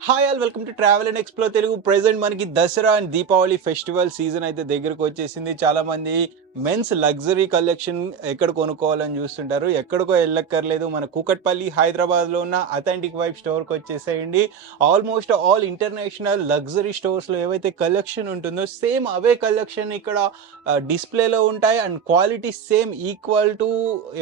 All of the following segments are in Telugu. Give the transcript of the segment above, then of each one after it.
Hi all welcome to travel and explore Telugu. Present మనకి Dasara and Deepavali festival season అయితే దగ్గరకు వచ్చేసింది. చాలా మంది మెన్స్ లగ్జరీ కలెక్షన్ ఎక్కడ కొనుక్కోవాలని చూస్తుంటారు. ఎక్కడికో వెళ్ళక్కర్లేదు, మన కూకట్పల్లి హైదరాబాద్లో ఉన్న అథెంటిక్ వైబ్ స్టోర్కి వచ్చేసేయండి. ఆల్మోస్ట్ ఆల్ ఇంటర్నేషనల్ లగ్జరీ స్టోర్స్లో ఏవైతే కలెక్షన్ ఉంటుందో సేమ్ అవే కలెక్షన్ ఇక్కడ డిస్ప్లేలో ఉంటాయి. And quality same equal to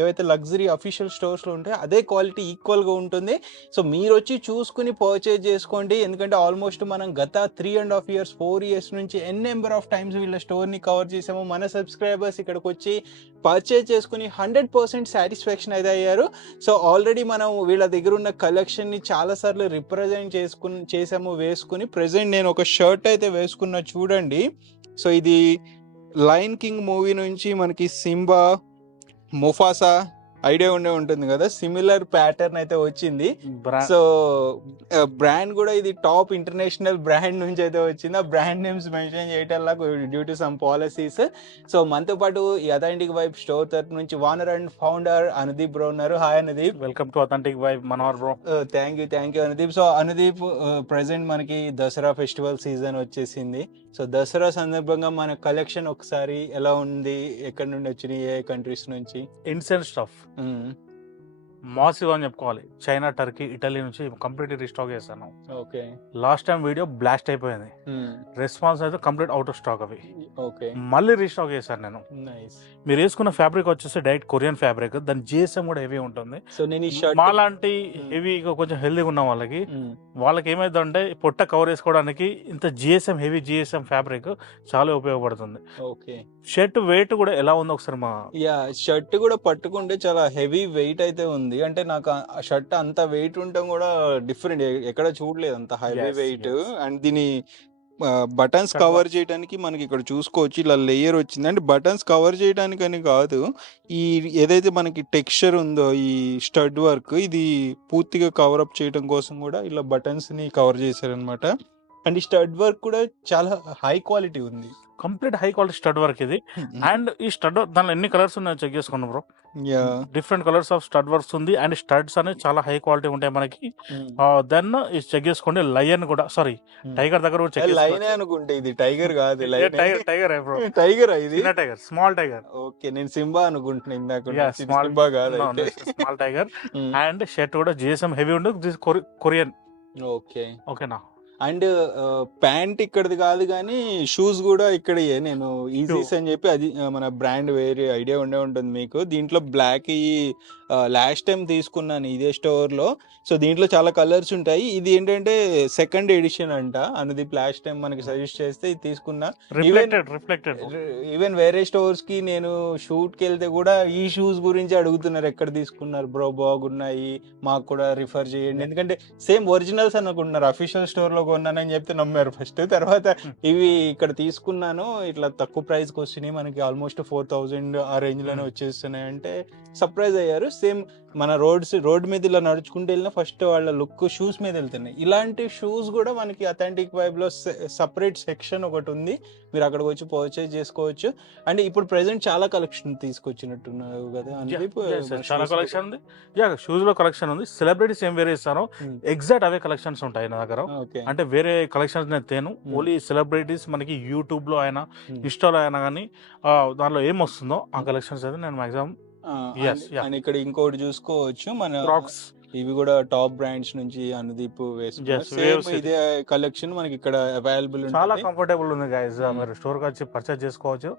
ఏవైతే లగ్జరీ అఫీషియల్ స్టోర్స్లో ఉంటాయో అదే క్వాలిటీ ఈక్వల్గా ఉంటుంది. సో మీరు వచ్చి చూసుకుని పర్చేజ్ చేసుకోండి. ఎందుకంటే ఆల్మోస్ట్ మనం గత 3.5 ఇయర్స్ 4 ఇయర్స్ నుంచి నెంబర్ ఆఫ్ టైమ్స్ వీళ్ళ స్టోర్ని కవర్ చేసాము. మన సబ్స్క్రైబర్స్ ఇక్కడికి వచ్చి పర్చేజ్ చేసుకుని 100% సాటిస్ఫాక్షన్ అయితే అయ్యారు. సో ఆల్రెడీ మనం వీళ్ళ దగ్గర ఉన్న కలెక్షన్ని చాలాసార్లు రిప్రజెంట్ చేసాము వేసుకుని. ప్రెసెంట్ నేను ఒక షర్ట్ అయితే వేసుకున్నా, చూడండి. సో ఇది లయన్ కింగ్ మూవీ నుంచి మనకి సింబా, ముఫాసా ఐడియా ఉంటుంది కదా, సిమిలర్ ప్యాటర్న్ అయితే వచ్చింది. సో బ్రాండ్ కూడా ఇది టాప్ ఇంటర్నేషనల్ బ్రాండ్ నుంచి అయితే వచ్చింది. ఆ బ్రాండ్ నేమ్స్ మెన్షన్ చేయటం due to some policies. So మనతో పాటు ఈ అథెంటిక్ వైబ్ స్టోర్ తరఫు నుంచి owner and founder Anudeep bro ఉన్నారు. Hi Anudeep. Welcome to authentic vibe Manohar bro. Thank you Anudeep. So Anudeep, present మనకి దసరా ఫెస్టివల్ సీజన్ వచ్చేసింది. సో దసరా సందర్భంగా మన కలెక్షన్ ఒకసారి ఎలా ఉంది, ఎక్కడి నుండి వచ్చినాయి, ఏ కంట్రీస్ నుంచి? ఇన్సెంట్ స్టఫ్ మాసివ్ అని చెప్పుకోవాలి. చైనా, టర్కీ, ఇటలీ నుంచి కంప్లీట్ రీస్టాక్ చేశాను. Okay. Last time video blast అయిపోయింది, రెస్పాన్స్ అయితే కంప్లీట్ అవుట్ ఆఫ్ స్టాక్. అవి ఓకే, మళ్ళీ రీస్టాక్ చేశాను నేను. మీరు వేసుకున్న ఫ్యాబ్రిక్ వచ్చేసి డైరెక్ట్ కొరియన్ ఫ్యాబ్రిక్, దాని జిఎస్ఎం కూడా హెవీ ఉంటుంది. సో నేను ఈ షర్ట్ మాలాంటి హెవీగా కొంచెం హెల్దీగా ఉన్న వాళ్ళకి ఏమైందంటే పొట్ట కవర్ చేసుకోవడానికి ఇంత జిఎస్ఎం హెవీ జిఎస్ఎం ఫ్యాబ్రిక్ చాలా ఉపయోగపడుతుంది. ఓకే. షర్ట్ వెయిట్ కూడా ఎలా ఉంది ఒకసారి షర్ట్ కూడా పట్టుకుంటే చాలా హెవీ వెయిట్ అయితే ఉంది. అంటే నాకు ఆ షర్ట్ అంత వెయిట్ ఉండటం కూడా డిఫరెంట్, ఎక్కడ చూడలేదు అంత హెవీ వెయిట్. అండ్ దీని బటన్స్ కవర్ చేయడానికి మనకి ఇక్కడ చూసుకోవచ్చు, ఇలా లేయర్ వచ్చింది. అంటే బటన్స్ కవర్ చేయడానికి అని కాదు, ఈ ఏదైతే మనకి టెక్స్చర్ ఉందో ఈ స్టడ్ వర్క్, ఇది పూర్తిగా కవర్ అప్ చేయడం కోసం కూడా ఇలా బటన్స్ ని కవర్ చేశారనమాట. అండ్ ఈ స్టడ్ వర్క్ కూడా చాలా హై క్వాలిటీ ఉంది, complete high quality stud work ఇది. అండ్ ఈ స్టడ్ దానిలో ఎన్ని కలర్స్ ఉన్నాయో చెక్ చేసుకున్నాం bro. Different colours of stud works ఉంది. అండ్ స్టడ్స్ అనేవి చాలా హై క్వాలిటీ ఉంటాయి మనకి. దెన్ చెక్ చేసుకోండి. లయన్ కూడా, సారీ టైగర్ దగ్గర కూడా చెక్ లయన్ అనుకుంటే, ఇది టైగర్ కాదు. టైగర్ బ్రో, టైగర్ ఇది టైగర్, స్మాల్ టైగర్. ఓకే, నేను సింబా అనుకుంటున్నా ఇందాక. Small tiger. అండ్ షర్ట్ కూడా జిఎస్ఎం హెవీ ఉండదు, కొరియన్. ఓకే, ఓకేనా. అండ్ ప్యాంట్ ఇక్కడది కాదు కానీ షూస్ కూడా ఇక్కడయే. నేను ఈజీస్ అని చెప్పి, అది మన బ్రాండ్ వేరే ఐడియా ఉంటుంది మీకు. దీంట్లో బ్లాక్ లాస్ట్ టైం తీసుకున్నాను ఇదే స్టోర్లో. సో దీంట్లో చాలా కలర్స్ ఉంటాయి. ఇది ఏంటంటే సెకండ్ ఎడిషన్ అంట. అనుదీప్ లాస్ట్ టైం మనకి సజెస్ట్ చేస్తే ఇది తీసుకున్నా. ఈవెన్ వేరే స్టోర్స్ కి నేను షూట్ కి వెళ్తే కూడా ఈ షూస్ గురించి అడుగుతున్నారు, ఎక్కడ తీసుకున్నారు బ్రో, బాగున్నాయి, మాకు కూడా రిఫర్ చేయండి. ఎందుకంటే సేమ్ ఒరిజినల్స్ అనుకుంటున్నారు, అఫీషియల్ స్టోర్ లో కొన్నానని చెప్తే నమ్మారు ఫస్ట్. తర్వాత ఇవి ఇక్కడ తీసుకున్నాను, ఇట్లా తక్కువ ప్రైస్ కి వచ్చినాయి, మనకి ఆల్మోస్ట్ 4000 ఆ రేంజ్ లోనే వచ్చేస్తున్నాయి అంటే సర్ప్రైజ్ అయ్యారు. సేమ్ మన రోడ్ మీద ఇలా నడుచుకుంటూ వెళ్ళినా ఫస్ట్ వాళ్ళ లుక్ షూస్ మీద వెళ్తున్నాయి. ఇలాంటి షూస్ కూడా మనకి అథెంటిక్ వైబ్ లో సపరేట్ సెక్షన్ ఒకటి ఉంది, మీరు అక్కడికి వచ్చి పర్చేజ్ చేసుకోవచ్చు. అండ్ ఇప్పుడు ప్రెసెంట్ చాలా కలెక్షన్ తీసుకొచ్చినట్టున్నారు కదా. చాలా కలెక్షన్ ఉంది. షూస్ లో కలెక్షన్ ఉంది. సెలబ్రిటీస్ ఏం వేరే ఇస్తారో ఎగ్జాక్ట్ అవే కలెక్షన్స్ ఉంటాయి నా దగ్గర. అంటే వేరే కలెక్షన్స్ నేను తేను. ఓన్లీ సెలబ్రిటీస్ మనకి యూట్యూబ్ లో అయినా ఇన్స్టాలో అయినా కానీ దానిలో ఏం వస్తుందో ఆ కలెక్షన్స్ అయితే నేను మాక్సిమం. అండ్ ఇక్కడ ఇంకోటి చూసుకోవచ్చు, మన క్రాక్స్, ఇవి కూడా టాప్ బ్రాండ్స్ నుంచి అనుదీప్ వేసుకున్నారు. ఇదే కలెక్షన్ మనకి ఇక్కడ అవైలబుల్, చాలా కంఫర్టబుల్ ఉంది గైస్. మీరు స్టోర్ కి వచ్చి పర్చేస్ చేసుకోవచ్చు.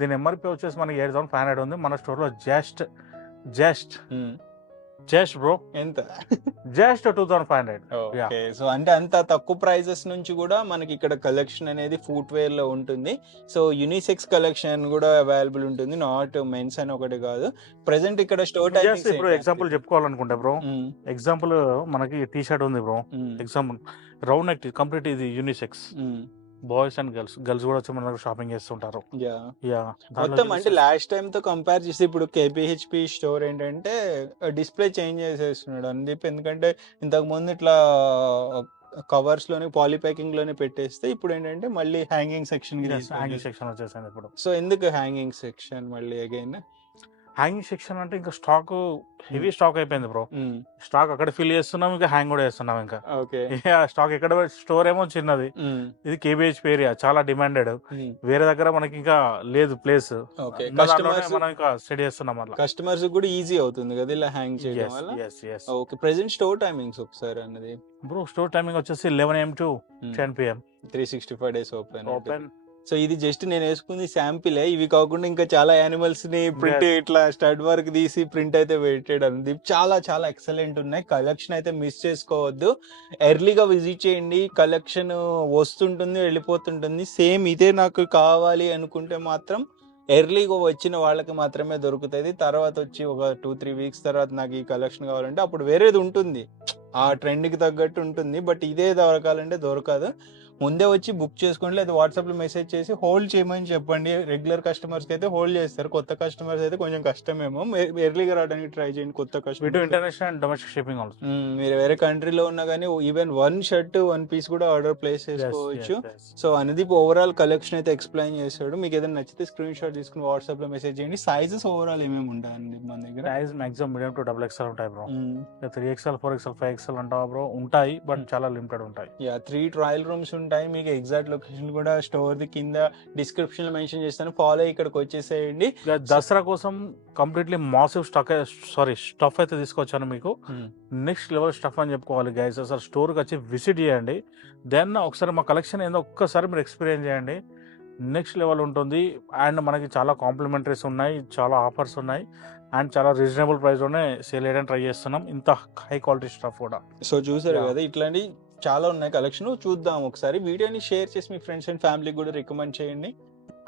దీని ఎంఆర్పి వచ్చేసి మనకి 8500 ఉంది. మన స్టోర్ లో జస్ట్ బ్రో ఎంత, జస్ట్ 2500. సో అంటే అంత తక్కువ ప్రైజెస్ నుంచి కూడా మనకి ఇక్కడ కలెక్షన్ అనేది ఫుట్ వేర్ లో ఉంటుంది. సో యూనిసెక్స్ కలెక్షన్ కూడా అవైలబుల్ ఉంటుంది, నాట్ మెన్స్ అని ఒకటి కాదు. ప్రెసెంట్ ఇక్కడ స్టోర్ ఇప్పుడు ఎగ్జాంపుల్ చెప్పుకోవాలనుకుంటే బ్రో, ఎగ్జాంపుల్ మనకి టీ షర్ట్ ఉంది bro, example round neck complete, ఇది యూనిసెక్స్. బాయ్స్ అండ్ గర్ల్స్ కూడా వచ్చి మన దగ్గర షాపింగ్ చేస్తుంటారు. మొత్తం అంటే లాస్ట్ టైం తో కంపేర్ చేసి ఇప్పుడు కేపీహెచ్పి స్టోర్ ఏంటంటే డిస్ప్లే చేంజ్ చేసేస్తున్నాడు అనుదీప్. ఎందుకంటే ఇంతకు ముందు ఇట్లా కవర్స్ లోనే పాలీ ప్యాకింగ్ లోనే పెట్టేస్తే ఇప్పుడు ఏంటంటే మళ్ళీ హ్యాంగింగ్ సెక్షన్ వచ్చేసాను ఇప్పుడు. సో ఎందుకు హ్యాంగింగ్ సెక్షన్ మళ్ళీ అగైన్? హ్యాంగింగ్ సెక్షన్ అంటే ఇంకా స్టాక్ హెవీ స్టాక్ అయిపోయింది బ్రో. స్టాక్ అక్కడ ఫిల్ చేస్తున్నాం, ఇంకా హ్యాంగ్ కూడా చేస్తున్నాం. ఇంకా ఓకే. స్టాక్ ఎక్కడ స్టోర్ ఏమో చిన్నది, ఇది కేబిహెచ్ ఏరియా చాలా డిమాండెడ్. వేరే దగ్గర మనకి ఇంకా లేదు ప్లేస్, ఓకే. మనం ఇంకా స్టడీ చేస్తున్నాం అట్లా. కస్టమర్స్ కూడా ఈజీ అవుతుంది కదా ఇలా హ్యాంగ్ చేయడం వల్ల. ఓకే. ప్రెజెంట్ స్టోర్ టైమింగ్స్ ఒకసారి అన్నది బ్రో. స్టోర్ టైమింగ్ వచ్చేసి 11 AM to 10 PM, 365 days open. So ఇది జస్ట్ నేను వేసుకుంది శాంపిలే, ఇవి కాకుండా ఇంకా చాలా యానిమల్స్ ని ప్రింట్ ఇట్లా స్టడ్ వర్క్ తీసి ప్రింట్ అయితే పెట్టాడు అంది. చాలా చాలా ఎక్సలెంట్ ఉన్నాయి. కలెక్షన్ అయితే మిస్ చేసుకోవద్దు, ఎర్లీగా విజిట్ చేయండి. కలెక్షన్ వస్తుంటుంది, వెళ్ళిపోతుంటుంది. సేమ్ ఇదే నాకు కావాలి అనుకుంటే మాత్రం ఎర్లీగా వచ్చిన వాళ్ళకి మాత్రమే దొరుకుతుంది. తర్వాత వచ్చి ఒక 2-3 weeks తర్వాత నాకు ఈ కలెక్షన్ కావాలంటే అప్పుడు వేరేది ఉంటుంది, ఆ ట్రెండ్కి తగ్గట్టు ఉంటుంది. బట్ ఇదే దొరకాలంటే దొరకదు. ముందే వచ్చి బుక్ చేసుకోండి, లేదా వాట్సాప్లో మెసేజ్ చేసి హోల్డ్ చేయమని చెప్పండి. రెగ్యులర్ కస్టమర్స్కి అయితే హోల్డ్ చేస్తారు, కొత్త కస్టమర్స్ అయితే కొంచెం కష్టమేమో. ఎర్లీగా రావడానికి ట్రై చేయండి కొత్త customer. International and domestic shipping also. మీరు వేరే కంట్రీలో ఉన్నా కానీ ఈవెన్ 1 షర్ట్ 1 piece కూడా ఆర్డర్ ప్లేస్ చేసుకోవచ్చు. సో అనుదీప్ ఓవరాల్ కలెక్షన్ అయితే ఎక్స్ప్లెయిన్ చేశాడు. మీకు ఏదైనా నచ్చితే స్క్రీన్ షాట్ తీసుకుని వాట్సాప్లో మెసేజ్ చేయండి. సైజెస్ ఓవరాల్ ఏమేమి ఉంటాయండి మన దగ్గర? Size maximum medium to XXL ఉంటాయి బ్రో. 3XL 4XL 5XL అంటావా బ్రో? ఉంటాయి, బట్ చాలా లిమిటెడ్ ఉంటాయి. 3 ట్రయల్ రూమ్స్ ఉంటాయి. మీకు ఎగ్జాక్ట్ లొకేషన్ కూడా స్టోర్ ది కింద డిస్క్రిప్షన్ లో మెన్షన్ చేస్తాను. ఫాలో ఇక్కడికి వచ్చేసేయండి. దసరా కోసం కంప్లీట్లీ మాసివ్ స్టఫ్ అయితే తీసుకొచ్చాను మీకు. నెక్స్ట్ లెవెల్ స్టఫ్ అని చెప్పుకోవాలి గైస్. అసలు స్టోర్కి వచ్చి విజిట్ చేయండి, దెన్ ఒకసారి మా కలెక్షన్ ఏందో ఒక్కసారి మీరు ఎక్స్పీరియన్స్ చేయండి. నెక్స్ట్ లెవెల్ ఉంటుంది. అండ్ మనకి చాలా కాంప్లిమెంటరీస్ ఉన్నాయి, చాలా ఆఫర్స్ ఉన్నాయి, అండ్ చాలా రీజనబుల్ ప్రైస్లోనే సేల్ చేయడానికి ట్రై చేస్తున్నాం, ఇంత హై క్వాలిటీ స్టఫ్ కూడా. సో చూసారు కదా, ఇట్లాంటి చాలా ఉన్నాయి కలెక్షన్. చూద్దాం ఒకసారి. వీడియోని షేర్ చేసి మీ ఫ్రెండ్స్ అండ్ ఫ్యామిలీకి కూడా రికమెండ్ చేయండి.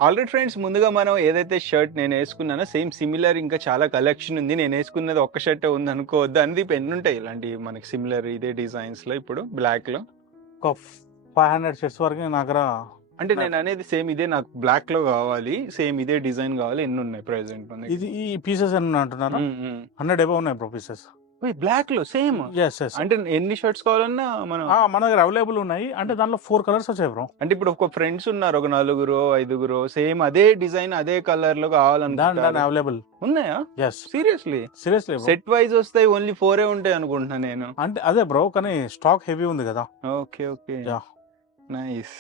ఆల్రెడీ ఫ్రెండ్స్, ముందుగా మనం ఏదైతే షర్ట్ నేను వేసుకున్నానో సేమ్ సిమిలర్ ఇంకా చాలా కలెక్షన్ ఉంది. నేను వేసుకున్నది ఒక్క షర్టే ఉంది అనుకోవద్దు, అన్ని ఎన్ని ఉంటాయి ఇలాంటి మనకి సిమిలర్ ఇదే డిజైన్స్ లో. ఇప్పుడు బ్లాక్ లో ఒక 500 షర్ట్స్ వరకు నా దగ్గర. అంటే నేను అనేది సేమ్ ఇదే నాకు బ్లాక్ లో కావాలి, సేమ్ ఇదే డిజైన్ కావాలి. ఎన్ని ఉన్నాయి ప్రెసెంట్? ఇది ఈ పీసెస్ ఎన్ని అంటున్నారా? 100 above ఉన్నాయి బ్రో పీసెస్ బ్లాక్ లో సేమ్. అంటే ఎన్ని షర్ట్స్ కావాలన్నా మన దగ్గర అవైలబుల్ ఉన్నాయి. అంటే దాంట్లో 4 కలర్స్ వచ్చాయి బ్రో. అంటే ఇప్పుడు ఒక ఫ్రెండ్స్ ఉన్నారు, ఒక 4-5 సేమ్ అదే డిజైన్ అదే కలర్ లో కావాలన్నా అవైలబుల్ ఉన్నాయా? సీరియస్లీ సెట్ వైజ్ వస్తాయి, ఓన్లీ 4 ఉంటాయి అనుకుంటున్నా నేను. అంటే అదే బ్రో, కానీ స్టాక్ హెవీ ఉంది కదా. Okay nice.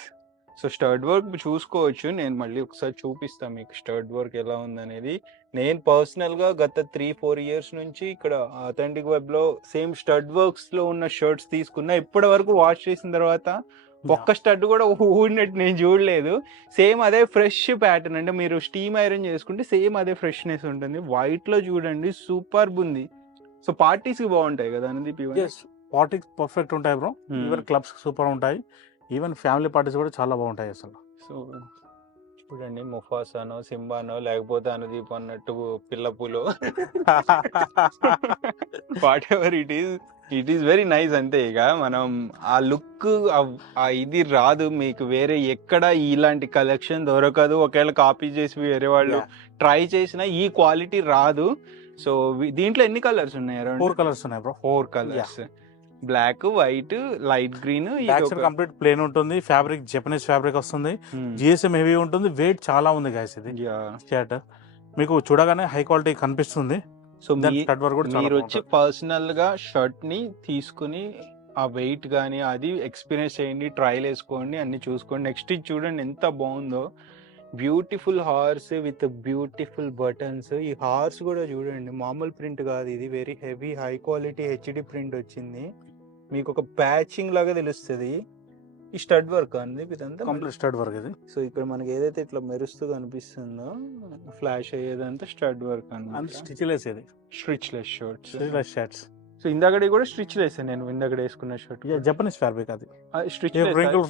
So stud work చూసుకోవచ్చు. నేను మళ్ళీ ఒకసారి చూపిస్తాను మీకు స్టడ్ వర్క్ ఎలా ఉందనేది. నేను పర్సనల్ గా గత 3-4 years నుంచి ఇక్కడ అథెంటిక్ వెబ్ లో సేమ్ స్టడ్ వర్క్స్ లో ఉన్న షర్ట్స్ తీసుకున్నా. ఇప్పటి వరకు వాష్ చేసిన తర్వాత ఒక్క స్టడ్ కూడా ఊడినట్టు నేను చూడలేదు. సేమ్ అదే ఫ్రెష్ ప్యాటర్న్. అంటే మీరు స్టీమ్ ఐరన్ చేసుకుంటే సేమ్ అదే ఫ్రెష్నెస్ ఉంటుంది. వైట్ లో చూడండి, సూపర్ ఉంది. సో పార్టీస్ కి బాగుంటాయి కదా అనేది. పార్టీస్ పర్ఫెక్ట్ ఉంటాయి బ్రో. ఈవెన్ క్లబ్స్ సూపర్ ఉంటాయి, ఈవెన్ ఫ్యామిలీ పార్టీస్ కూడా చాలా బాగుంటాయి అసలు. సో చూడండి, ముఫాసానో సింబానో లేకపోతే అనుదీప్ అన్నట్టు పిల్లపులో whatever it is very nice. అంతే. ఇక మనం ఆ లుక్ ఇది రాదు మీకు వేరే ఎక్కడ ఇలాంటి కలెక్షన్ దొరకదు. ఒకవేళ కాపీ చేసి వేరే వాళ్ళు ట్రై చేసినా ఈ క్వాలిటీ రాదు. సో దీంట్లో ఎన్ని కలర్స్ ఉన్నాయి? 4 కలర్స్ ఉన్నాయి bro. 4 colours. Black, white, light green. Complete plain ఉంటుంది. ఫ్యాబ్రిక్ జపనీస్ ఫ్యాబ్రిక్ వస్తుంది. జిఎస్ఎం హెవీ ఉంటుంది. వెయిట్ చాలా ఉంది గైస్. ఇది షర్ట్ మీకు చూడగానే హై క్వాలిటీ కనిపిస్తుంది. సో మీరు వచ్చి పర్సనల్ గా షర్ట్ ని తీసుకుని ఆ వెయిట్ గానీ అది ఎక్స్పీరియన్స్ చేయండి, ట్రైల్ వేసుకోండి, అన్ని చూసుకోండి. నెక్స్ట్ ఇది చూడండి ఎంత బాగుందో. Beautiful horse with beautiful buttons. ఈ హార్స్ కూడా చూడండి, మామూలు ప్రింట్ కాదు, ఇది very heavy high quality HD print వచ్చింది. మీకు ఒక ప్యాచింగ్ లాగా తెలుస్తుంది. ఈ స్టడ్ వర్క్ అండి, ఇదంతా కంప్లీట్ స్టడ్ వర్క్ ఇది. సో ఇక్కడ మనకి ఏదైతే ఇట్లా మెరుస్తూ కనిపిస్తుందో ఫ్లాష్ అయ్యేదంతా స్టడ్ వర్క్ అన్నమాట. స్టిచ్లెస్ ఇది, స్టిచ్లెస్ షర్ట్స్. సో ఇందాక కూడా స్టిచ్ లేసా నేను ఇందాక వేసుకున్న షర్ట్. జపనీస్ ఫ్యాబ్రిక్ అది. స్టిచ్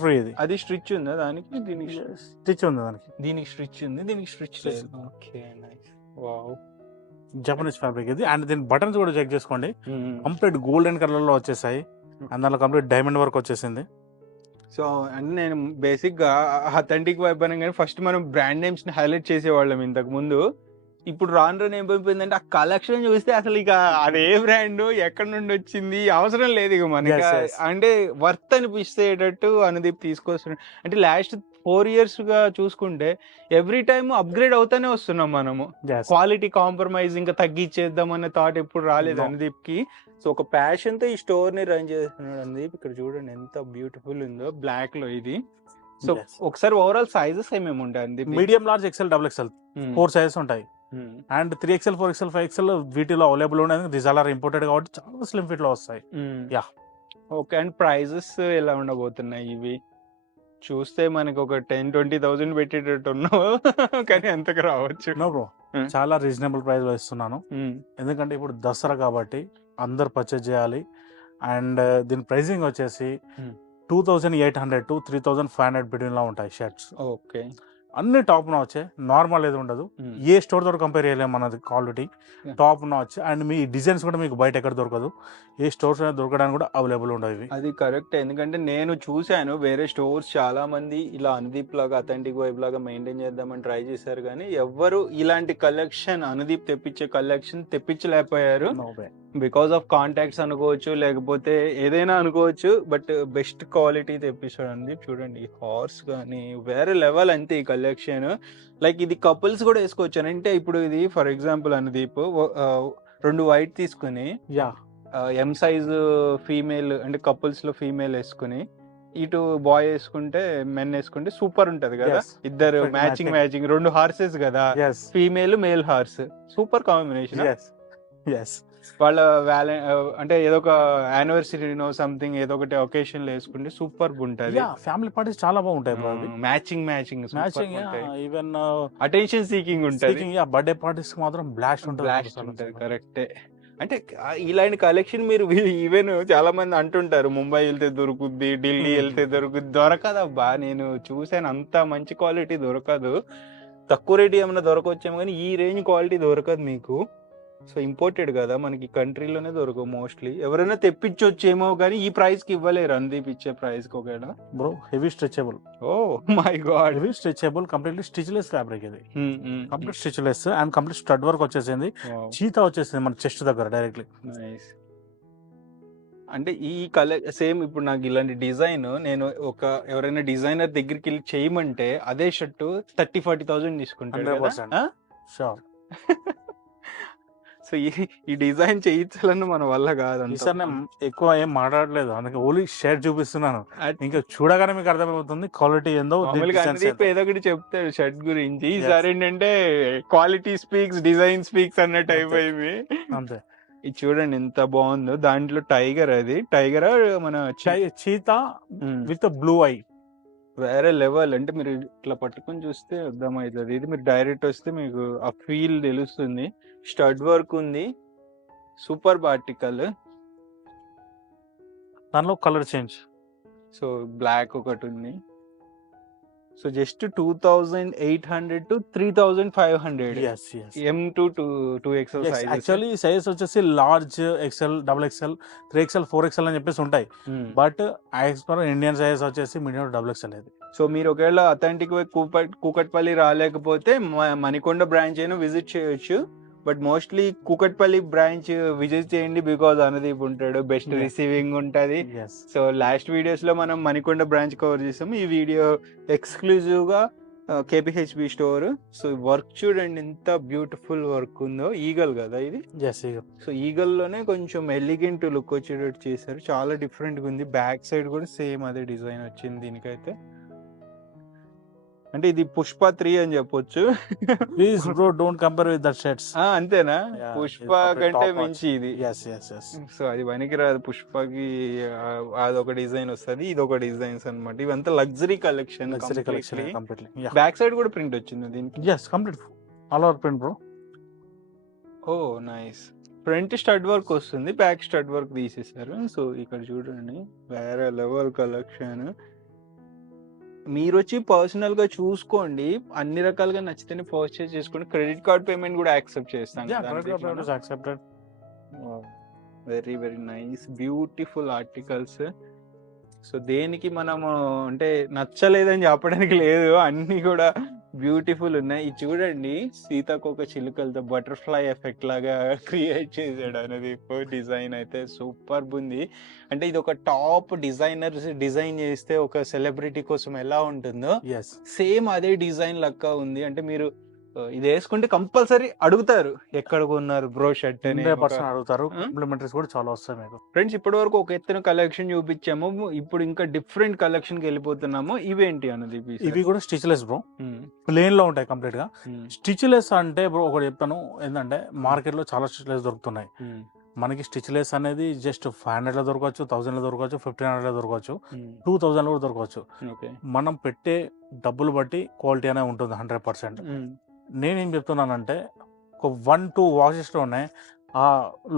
ఫ్రీ ఇది. అది స్టిచ్ ఉందా దానికి? దీనికి స్టిచ్ ఉంది దానికి. దీనికి స్టిచ్ ఉంది, దీనికి స్టిచ్ లేదు. Okay nice. Wow. Japanese fabric ఇది. అండ్ దీని బటన్స్ కూడా చెక్ చేసుకోండి, కంప్లీట్ గోల్డెన్ కలర్ లో వచ్చేసాయి. అండ్ దానిలో కంప్లీట్ డైమండ్ వర్క్ వచ్చేసింది. సో అంటే నేను బేసిక్ గా అథెంటిక్ వైబ్ అనగానే ఫస్ట్ మనం బ్రాండ్ నేమ్స్ ని హైలైట్ చేసేవాళ్ళం ఇంతకు ముందు. ఇప్పుడు రాను ఏమైపోయిందంటే ఆ కలెక్షన్ చూస్తే అసలు ఇక అదే బ్రాండ్ ఎక్కడి నుండి వచ్చింది అవసరం లేదు ఇక మనకి. అంటే వర్త్ అనిపిస్తేటట్టు అనుదీప్ తీసుకొస్తున్నాడు. అంటే లాస్ట్ 4 years గా చూసుకుంటే ఎవ్రీ టైమ్ అప్గ్రేడ్ అవుతానే వస్తున్నాం మనము. క్వాలిటీ కాంప్రమైజ్ ఇంకా తగ్గించేద్దాం అనే థాట్ ఎప్పుడు రాలేదు No. అనుదీప్కి. సో ఒక ప్యాషన్ తో ఈ స్టోర్ ని రన్ చేస్తున్నాడు అనుదీప్. ఇక్కడ చూడండి ఎంత బ్యూటిఫుల్ ఉందో బ్లాక్ లో ఇది. So Yes. ఒకసారి ఓవరాల్ సైజెస్ ఏమేమి ఉంటాయి Anudeep? Medium, large, XL, double XL 4 sizes ఉంటాయి. అండ్ 3XL, 4XL, 5XL వీటిలో అవైలబుల్ ఉన్నాయి. దిస్ ఆర్ ఇంపోర్టెడ్ కాబట్టి చాలా స్లిమ్ ఫిట్ లో వస్తాయి. Yeah. ఓకే. అండ్ ప్రైజెస్ ఎలా ఉండబోతున్నాయి ఇవి? చూస్తే మనకి ఒక 10,000-20,000 పెట్టేటట్టు ఉన్నావు కానీ ఎంతకు రావచ్చు? నో బ్రో, చాలా రీజనబుల్ ప్రైస్ లో ఇస్తున్నాను. ఎందుకంటే ఇప్పుడు దసరా కాబట్టి అందరు పర్చేజ్ చేయాలి. అండ్ దీని ప్రైసింగ్ వచ్చేసి 2,800 to 3,500 బిట్వీన్ లో ఉంటాయి షర్ట్స్. ఓకే. అన్ని టాప్ నాచే, నార్మల్ ఏది ఉండదు. ఏ స్టోర్ తోటి కంపేర్ చేయలేము మనది quality. Top notch. And me designs కూడా మీకు బయట ఎక్కడ దొరకదు. ఏ స్టోర్స్ దొరకడానికి కూడా అవైలబుల్ ఉండవు. అది కరెక్ట్. ఎందుకంటే నేను చూశాను వేరే స్టోర్స్ చాలా మంది ఇలా అనుదీప్ లాగా అథెంటిక్ వైబ్ లాగా మెయింటైన్ చేద్దామని ట్రై చేశారు కానీ ఎవ్వరు ఇలాంటి కలెక్షన్ అనుదీప్ తెప్పించే కలెక్షన్ తెప్పించలేకపోయారు. బికాస్ ఆఫ్ కాంటాక్ట్స్ అనుకోవచ్చు, లేకపోతే ఏదైనా అనుకోవచ్చు. బట్ బెస్ట్ క్వాలిటీ తెప్పించాడు అనుదీప్. చూడండి హార్స్ కానీ వేరే లెవెల్ అంతే ఈ కలెక్షన్. లైక్ ఇది కపుల్స్ కూడా వేసుకోవచ్చు. అంటే ఇప్పుడు ఇది ఫర్ ఎగ్జాంపుల్ అనుదీప్ 2 వైట్ తీసుకుని ఎం సైజ్ ఫీమేల్ అంటే కపుల్స్ లో ఫీమేల్ వేసుకుని ఇటు బాయ్ వేసుకుంటే మెన్ వేసుకుంటే సూపర్ ఉంటది కదా. ఇద్దరు మ్యాచింగ్ 2 హార్సెస్ కదా, female male horse. Super combination. వాళ్ళ అంటే ఏదో ఒక యానివర్సరీనో సంథింగ్ ఏదో ఒకటి ఒకేషన్ లో వేసుకుంటే సూపర్ ఉంటది. ఫ్యామిలీ పార్టీస్ చాలా బాగుంటాయి. మ్యాచింగ్ ఈవెన్ అటెన్షన్ సీకింగ్ ఉంటది. బర్త్డే పార్టీస్ మాత్రం బ్లాస్ట్ ఉంటది. కరెక్టే. అంటే ఇలాంటి కలెక్షన్ మీరు ఈవెన్ చాలా మంది అంటుంటారు ముంబై వెళ్తే దొరుకుద్ది, ఢిల్లీ వెళ్తే దొరుకుద్ది. దొరకదబ్బా. నేను చూసాను అంత మంచి క్వాలిటీ దొరకదు. తక్కువ రేట్ ఏమైనా దొరకొచ్చాము కానీ ఈ రేంజ్ క్వాలిటీ దొరకదు మీకు. సో ఇంపోర్టెడ్ కదా, మనకి కంట్రీలోనే దొరకవు మోస్ట్లీ. ఎవరైనా తెప్పించొచ్చేమో కానీ ఈ ప్రైస్ కి ఇవ్వలేరు అనుదీప్ ఇచ్చే ప్రైస్ కి. ఒకవేళ bro heavy stretchable. Oh my god. Heavy stretchable, completely stitchless fabric ఇది. Complete stitchless and complete stud work వచ్చేసింది. చీతా వచ్చేసింది మన చెస్ట్ దగ్గర డైరెక్ట్లీ. నైస్. అంటే ఈ సేమ్ ఇప్పుడు నాకు ఇలాంటి డిజైన్ నేను ఎవరైనా డిజైనర్ దగ్గరికి వెళ్ళి చేయమంటే అదే షర్టు 30,000-40,000 తీసుకుంటాను. షూర్. సో ఈ డిజైన్ చేయించాలని మన వల్ల కాదు. సార్ నేను ఎక్కువ ఏం మాట్లాడలేదు, అందుకే ఓన్లీ షర్ట్ చూపిస్తున్నాను. ఇంకా చూడగానే మీకు అర్థమవుతుంది క్వాలిటీ ఏందో. ఏదో ఒకటి చెప్తాడు షర్ట్ గురించి. ఈసారి ఏంటంటే క్వాలిటీ స్పీక్స్, డిజైన్ స్పీక్స్ అన్నట్టు అయిపోయింది అంతే. ఇది చూడండి ఎంత బాగుందో. దాంట్లో టైగర్, అది టైగర్ మన చీతా విత్ బ్లూ ఐ. వేరే లెవెల్. అంటే మీరు ఇట్లా పట్టుకొని చూస్తే అర్థమవుతుంది. ఇది మీరు డైరెక్ట్ వస్తే మీకు ఆ ఫీల్ తెలుస్తుంది. స్టడ్ వర్క్ ఉంది, సూపర్ ఆర్టికల్. దానిలో కలర్ చేంజ్. సో బ్లాక్ ఒకటి ఉంది. So just 2,800 to 3,500. M2 to 2XL సైజ్. యాక్చువల్లీ సైజ్ వచ్చేసి large, XL, double XL, 3XL, 4XL అని చెప్పేసి ఉంటాయి. But as per Indian size వచ్చేసి మీడియం డబుల్ ఎక్సెల్ అది. సో మీరు ఒకవేళ అథెంటిక్ కూకట్పల్లి రాలేకపోతే మణికొండ బ్రాంచ్ అయినా విజిట్ చేయొచ్చు. But mostly Kukatpally branch visit చేయండి. బికాజ్ అనుదీప్ ఉంటాడు, బెస్ట్ రిసీవింగ్ ఉంటది. సో లాస్ట్ వీడియోస్ లో మనం మణికొండ బ్రాంచ్ కవర్ చేసాము. ఈ వీడియో ఎక్స్క్లూజివ్ గా KPHB స్టోర్. సో వర్క్ చూడండి ఎంత బ్యూటిఫుల్ వర్క్ ఉందో. ఈగల్ కదా ఇది. సో ఈగల్ లోనే కొంచెం ఎలిగెంట్ లుక్ వచ్చేటట్టు చేశారు. చాలా డిఫరెంట్ గా ఉంది. బ్యాక్ సైడ్ కూడా సేమ్ అదే డిజైన్ వచ్చింది దీనికైతే. అంటే ఇది పుష్ప 3 అని చెప్పొచ్చు. Please bro don't compare with that shirts. అంతేనా? పుష్ప కంటే మించి ఇది. సో అది పనికిరాదు. పుష్పకి అదొక డిజైన్ వస్తుంది, ఇది ఒక డిజైన్స్ అన్నమాట. ఇవంతా లగ్జరీ కలెక్షన్. బ్యాక్ సైడ్ కూడా ప్రింట్ వచ్చింది దీనికి. Complete all over print bro. Oh nice. Front stud work వస్తుంది, బ్యాక్ స్టడ్ వర్క్ తీసేసారు. సో ఇక్కడ చూడండి వేరే లెవెల్ కలెక్షన్. మీరు వచ్చి పర్సనల్ గా చూసుకోండి. అన్ని రకాలుగా నచ్చితేనే పర్చేస్ చేసుకోండి. క్రెడిట్ కార్డ్ పేమెంట్ కూడా యాక్సెప్ట్ చేస్తాను. Very very nice beautiful articles. So దేనికి మనము అంటే నచ్చలేదని చెప్పడానికి లేదు, అన్ని కూడా బ్యూటిఫుల్ ఉన్నాయి. ఇది చూడండి, సీతాకోక చిలుకలతో బటర్‌ఫ్లై ఎఫెక్ట్ లాగా క్రియేట్ చేసాడు అనుదీప్. డిజైన్ అయితే సూపర్బ్ ఉంది. అంటే ఇది ఒక టాప్ డిజైనర్స్ డిజైన్ చేస్తే ఒక సెలబ్రిటీ కోసం ఎలా ఉంటుందో యెస్. సేమ్ అదే డిజైన్ లెక్క ఉంది. అంటే మీరు ఇది వేసుకుంటే కంపల్సరీ అడుగుతారు, ఎక్కడ కొన్నారు బ్రో షర్ట్ అని. 100% అడుగుతారు. ఆ? కాంప్లిమెంటరీస్ కూడా చాలా వస్తాయి మీకు. ఫ్రెండ్స్, ఇప్పటి వరకు ఒక ఎత్తున కలెక్షన్ చూపించాము. ఇప్పుడు ఇంకా డిఫరెంట్ కలెక్షన్ కి వెళ్ళిపోతున్నాము. ఇవేంటి అనుదీప్? ఇవి కూడా స్టిచ్లెస్ బ్రో, ప్లేన్ లో ఉంటాయి కంప్లీట్ గా. స్టిచ్లెస్ అంటే బ్రో ఒకటి చెప్తాను ఏంటంటే, మార్కెట్ లో చాలా స్టిచ్లెస్ దొరుకుతున్నాయి. మనకి స్టిచ్లెస్ అనేది జస్ట్ 500 లో దొరకవచ్చు, 1000 లో దొరకవచ్చు, 1500 లో దొరకవచ్చు, 2000 లో కూడా దొరకవచ్చు. మనం పెట్టే డబ్బులు బట్టి క్వాలిటీ అనేది ఉంటుంది 100%. నేనేం చెప్తున్నానంటే, ఒక 1-2 వాషెస్లోనే ఆ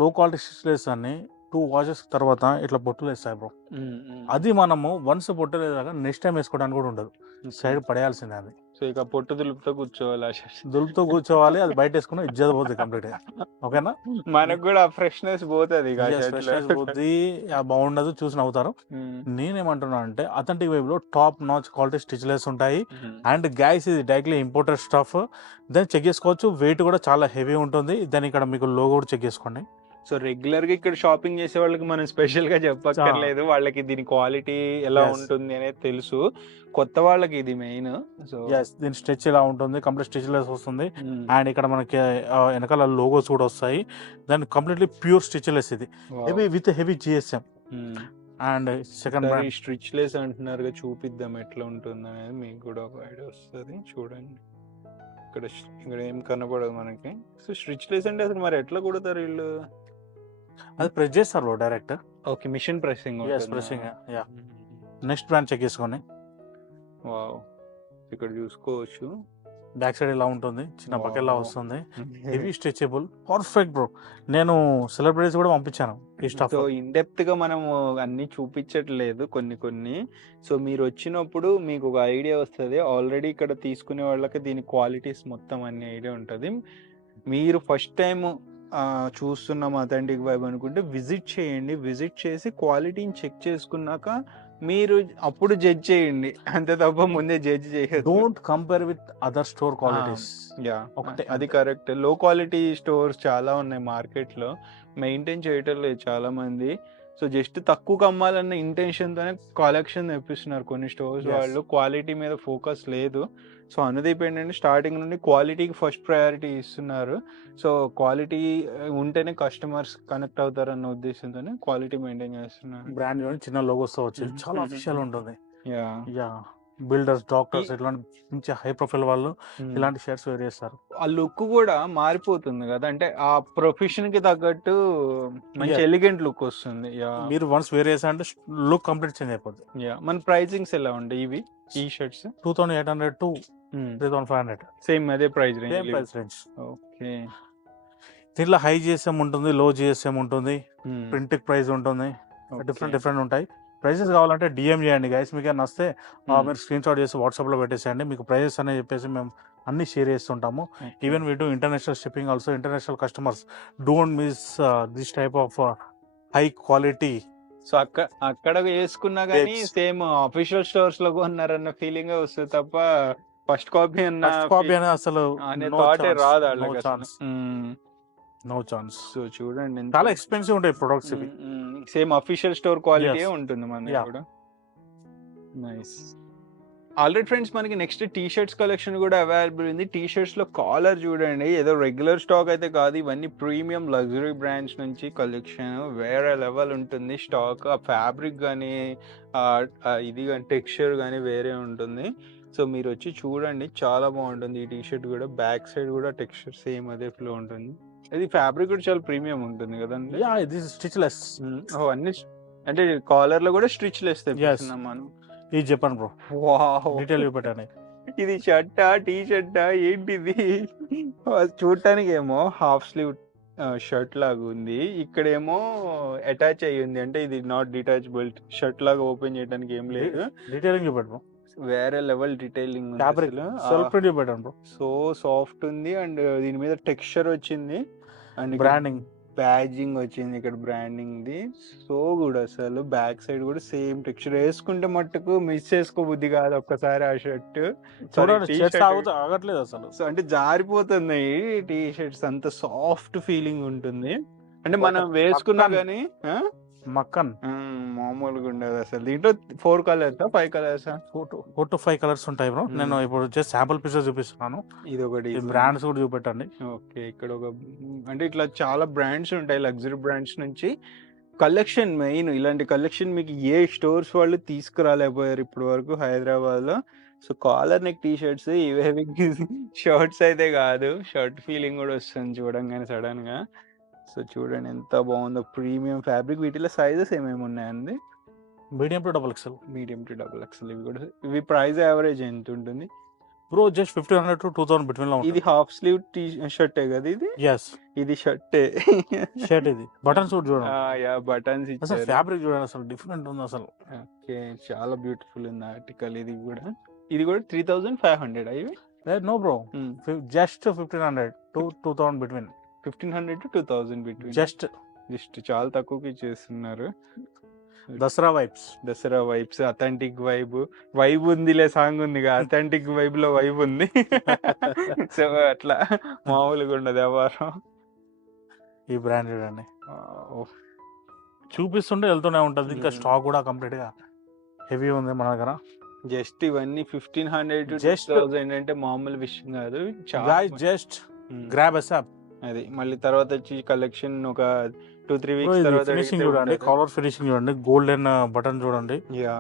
లో క్వాలిటీ స్టిచ్లెస్ అన్ని 2 వాషెస్ తర్వాత ఇట్లా బొట్టులు వేస్తాయి బ్రో. అది మనము వన్స్ బొట్టు వేసాక నెక్స్ట్ టైం వేసుకోవడానికి కూడా ఉండదు, సైడ్ పడేయాల్సిందే అది. సో ఇక పొట్టు దులుపుతో కూర్చోవాలి, దులుపుతో కూర్చోవాలి, అది బయట వేసుకుని ఇజ్జత పోతుంది కంప్లీట్ గా. ఓకేనా, మనకు కూడా ఫ్రెష్నెస్ పోతుంది, ఫ్రెష్నెస్ పోతుంది, బాగుండదు, చూసి నవ్వుతారు. నేనేమంటున్నా అంటే, అథెంటిక్ వేవ్ లో టాప్ నాచ్ క్వాలిటీ స్టిచ్లెస్ ఉంటాయి. అండ్ గైస్, ఇది డైరెక్ట్లీ ఇంపోర్టెడ్ స్టఫ్. దాన్ని చెక్ చేసుకోవచ్చు, వెయిట్ కూడా చాలా హెవీ ఉంటుంది. దాన్ని ఇక్కడ మీకు లోగో కూడా చెక్ చేసుకోండి. సో రెగ్యులర్ గా ఇక్కడ షాపింగ్ చేసే వాళ్ళకి మనం స్పెషల్ గా చెప్పక్కర్లేదు, వాళ్ళకి దీని క్వాలిటీ ఎలా ఉంటుంది అనేది తెలుసు. కొత్త వాళ్ళకి ఇది మెయిన్. సో దీని స్టిచ్ ఇలా ఉంటుంది, కంప్లీట్ స్టిచ్లెస్ వస్తుంది. అండ్ ఇక్కడ మనకి వెనకాల లోగోస్ కూడా వస్తాయి. దాని కంప్లీట్లీ ప్యూర్ స్టిచ్లెస్ ఇది, heavy with heavy GSM. And second brand stitchless అంటున్నారు, చూపిద్దాం ఎట్లా ఉంటుంది అనేది, మీకు కూడా ఒక ఐడియా వస్తుంది. చూడండి, ఇక్కడ ఇక్కడ ఏం కనపడదు మనకి. సో స్టిచ్లెస్ అంటే అసలు మరి ఎట్లా కుడతారు వీళ్ళు? అది ప్రెస్ చేస్తారు direct. Okay, machine pressing. Pressing. Yeah, next brand check చేసుకోండి. వావ్, ఇక్కడ చూసుకోవచ్చు. బ్యాక్ సైడ్ ఇలా ఉంటుంది, చిన్న బకెట్ వస్తుంది, హెవీ స్ట్రెచబుల్, పర్ఫెక్ట్ బ్రో. నేను సెలబ్రిటీస్ కూడా పంపించాను ఈ స్టఫ్. సో ఇన్ డెప్త్ గా మనం అన్ని చూపించట్లేదు, కొన్ని. సో మీరు వచ్చినప్పుడు మీకు ఒక ఐడియా వస్తుంది. ఆల్రెడీ ఇక్కడ తీసుకునే వాళ్ళకి దీని క్వాలిటీస్ మొత్తం అన్ని ఐడియా ఉంటుంది. మీరు ఫస్ట్ టైం చూస్తున్నాం అథెంటిక్ వైబ్ అనుకుంటే విజిట్ చేయండి. విజిట్ చేసి క్వాలిటీని చెక్ చేసుకున్నాక మీరు అప్పుడు జడ్జ్ చేయండి, అంతే తప్ప ముందే జడ్జ్ చేయదు. Don't compare with other store qualities. అది కరెక్ట్. లో క్వాలిటీ స్టోర్స్ చాలా ఉన్నాయి మార్కెట్ లో, మెయింటైన్ చేయటం లేదు చాలా మంది. సో జస్ట్ తక్కువకి అమ్మాలన్న ఇంటెన్షన్ తోనే కలెక్షన్ తెప్పిస్తున్నారు కొన్ని స్టోర్స్ వాళ్ళు. క్వాలిటీ మీద ఫోకస్ లేదు. సో అనుదీప్ ఏంటంటే స్టార్టింగ్ నుండి క్వాలిటీకి ఫస్ట్ ప్రయారిటీ ఇస్తున్నారు. సో క్వాలిటీ ఉంటేనే కస్టమర్స్ కనెక్ట్ అవుతారన్న ఉద్దేశంతోనే క్వాలిటీ మెయింటైన్ చేస్తున్నారు. బ్రాండ్ చిన్న లోగోస్ తో వచ్చింది, చాలా అఫీషియల్ ఉంటుంది. బిల్డర్స్, డాక్టర్స్, ఇట్లాంటి మంచి హై ప్రొఫైల్ వాళ్ళు ఇలాంటి షర్ట్స్ వేర్ చేస్తారు. ఆ లుక్ కూడా మారిపోతుంది కదా, అంటే ఆ ప్రొఫెషన్ కి తగ్గట్టు మంచి ఎలిగెంట్ లుక్ వస్తుంది. మీరు వన్స్ వేర్ చేసారంటే లుక్ కంప్లీట్ చేంజ్ అయిపోతుంది. మన ప్రైసింగ్స్ ఎలా ఉంటాయి ఇవి ఈ షర్ట్స్? 2800 to 3500, సేమ్ అదే ప్రైస్ రేంజ్. ఓకే, దీంట్లో హై జిఎస్ఎం ఉంటుంది, లో జిఎస్ఎం ఉంటుంది, ప్రింటింగ్ ప్రైస్ ఉంటుంది, డిఫరెంట్ ఉంటాయి. ప్రైజెస్ కావాలంటే డిఎం చేయండి గైస్. మీకు నస్తే మీరు స్క్రీన్ షాట్ చేసి వాట్సాప్లో పెట్టేసేయండి. మీకు ప్రైజెస్ అనేది చెప్పేసి మేము అన్ని షేర్ చేస్తుంటాము. Even we do international shipping also. International customers don't miss this type of high quality. So అక్కడ వేసుకున్నా కానీ సేమ్ అఫీషియల్ స్టోర్స్ లో కొన్నారన్న ఫీలింగ్ వస్తుంది తప్ప ఫస్ట్ కాపీ అనేది అసలు రాదు. No chance. సో చూడండి, చాలా ఎక్స్పెన్సివ్ ఉంటాయి ప్రొడక్ట్స్ ఇవి. సేమ్ అఫీషియల్ స్టోర్ క్వాలిటీ ఉంటుంది మన కూడా. నైస్. ఆల్రెడీ ఫ్రెండ్స్, మనకి నెక్స్ట్ టీ షర్ట్స్ కలెక్షన్ కూడా అవైలబుల్ ఉంది. టీ షర్ట్స్ లో కాలర్ చూడండి, ఏదో రెగ్యులర్ స్టాక్ అయితే కాదు, ఇవన్నీ ప్రీమియం లగ్జరీ బ్రాండ్స్ నుంచి కలెక్షన్ వేరే లెవెల్ ఉంటుంది. స్టాక్, ఆ ఫ్యాబ్రిక్ కానీ ఇది కానీ టెక్స్చర్ కానీ వేరే ఉంటుంది. సో మీరు వచ్చి చూడండి, చాలా బాగుంటుంది. ఈ టీ షర్ట్ కూడా బ్యాక్ సైడ్ కూడా టెక్స్చర్ సేమ్ అదే ఫ్లో ఉంటుంది. ఇది ఫ్యాబ్రిక్ కూడా చాలా ప్రీమియం ఉంటుంది కదండి. This stitchless. అన్ని అంటే కాలర్ లో కూడా స్టిచ్లెస్ తెప్పిస్తున్నాం మనం. ఇది చెప్పండి బ్రో, డీటెయిల్ పెట్టండి. ఇది షర్టా, టీ షర్టా, ఏంటిది? చూడటానికి ఏమో హాఫ్ స్లీవ్ షర్ట్ లాగా ఉంది, ఇక్కడేమో అటాచ్ అయ్యి ఉంది. అంటే ఇది నాట్ డిటాచబుల్ షర్ట్ లాగా ఓపెన్ చేయడానికి ఏం లేదు. డీటెయిలింగ్ చూపెట్టు, వేరే లెవెల్ డీటెయిలింగ్. సో సాఫ్ట్ ఉంది అండ్ దీని మీద టెక్స్చర్ వచ్చింది అండ్ బ్రాండింగ్ బ్యాడ్జింగ్ వచ్చింది ఇక్కడ బ్రాండింగ్ ది. సో గుడ్ అసలు. బ్యాక్ సైడ్ కూడా సేమ్ టెక్స్చర్. వేసుకుంటే మట్టుకు మిస్ చేసుకోబుద్ధి కాదు ఒక్కసారి ఆ షర్ట్. చూడండి టీ షర్ట్స్ షర్ట్. ఆగట్లేదు అసలు. సో అంటే జారిపోతున్నాయి టీ షర్ట్స్. అంత సాఫ్ట్ ఫీలింగ్ ఉంటుంది. అంటే మనం వేసుకున్నా మక్కన్. కానీ మక్కన్ మామూలుగా ఉండదు అసలు. దీంట్లో 4 కలర్సా 5 కలర్సా? 4 to 5 కలర్స్ ఉంటాయి బ్రో. నేను ఇప్పుడు జస్ట్ శాంపుల్ పీసెస్ చూపిస్తున్నాను. ఇది ఒకటి ఈ బ్రాండ్స్ కూడా చూపెట్టండి. ఓకే. ఇక్కడ ఒక అంటే ఇట్లా చాలా బ్రాండ్స్ ఉంటాయి. లగ్జరీ బ్రాండ్స్ నుంచి కలెక్షన్ మెయిన్. ఇలాంటి కలెక్షన్ మీకు ఏ స్టోర్స్ వాళ్ళు తీసుకురాలేకపోయారు ఇప్పటి వరకు హైదరాబాద్ లో. So collar neck T shirts ఇవేవి షర్ట్స్ అయితే కాదు, షర్ట్ ఫీలింగ్ కూడా వస్తుంది చూడంగానే సడన్ గా. సో చూడండి ఎంత బాగుందో. Premium fabric. వీటిలో సైజెస్ ఏమేమి ఉన్నాయండి? Medium to double XL. Medium to double XL. ఇవి కూడా ఇవి ప్రైస్ యావరేజ్ ఎంత ఉంటుంది బ్రో? జస్ట్ 1500 to 2000 బిట్వీన్ లో. ఇది హాఫ్ స్లీవ్ టీ షర్టే కదా ఇది? yes ఇది షర్టే. షర్ట్ ఇది. బటన్స్ కూడా చూడండి. యా బటన్స్ అసలు ఇచ్చారు. ఫ్యాబ్రిక్ చూడండి అసలు డిఫరెంట్ ఉంది అసలు. ఓకే. చాలా బ్యూటిఫుల్ ఉంది ఆర్టికల్. ఇది కూడా 3500 ఇవి? No bro, just 1500 to 2000 between. 1500 to 2000 between. Just చాలా తక్కువకి చేస్తున్నారు. Dasara vibes. Dasara vibes. Authentic vibe ఉందిలే. సాంగ్ ఉంది అథెంటిక్ వైబ్ లో వైబ్ ఉంది. సో అట్లా మామూలుగా ఉండదు వ్యవహారం. ఈ బ్రాండ్ చూడండి, చూపిస్తుంటే వెళ్తూనే ఉంటుంది. ఇంకా స్టాక్ కూడా కంప్లీట్ గా హెవీ ఉంది మన దగ్గర. జస్ట్ ఇవన్నీ 1500 to Just 2000 అంటే మామూలు విషయం కాదు. Just grab up. అది మళ్ళీ తర్వాత వచ్చి కలెక్షన్ ఒక 2-3 వీక్స్ తర్వాత ఫినిషింగ్ చూడండి, కాలర్ ఫినిషింగ్ చూడండి, గోల్డెన్ బటన్ చూడండి. యా.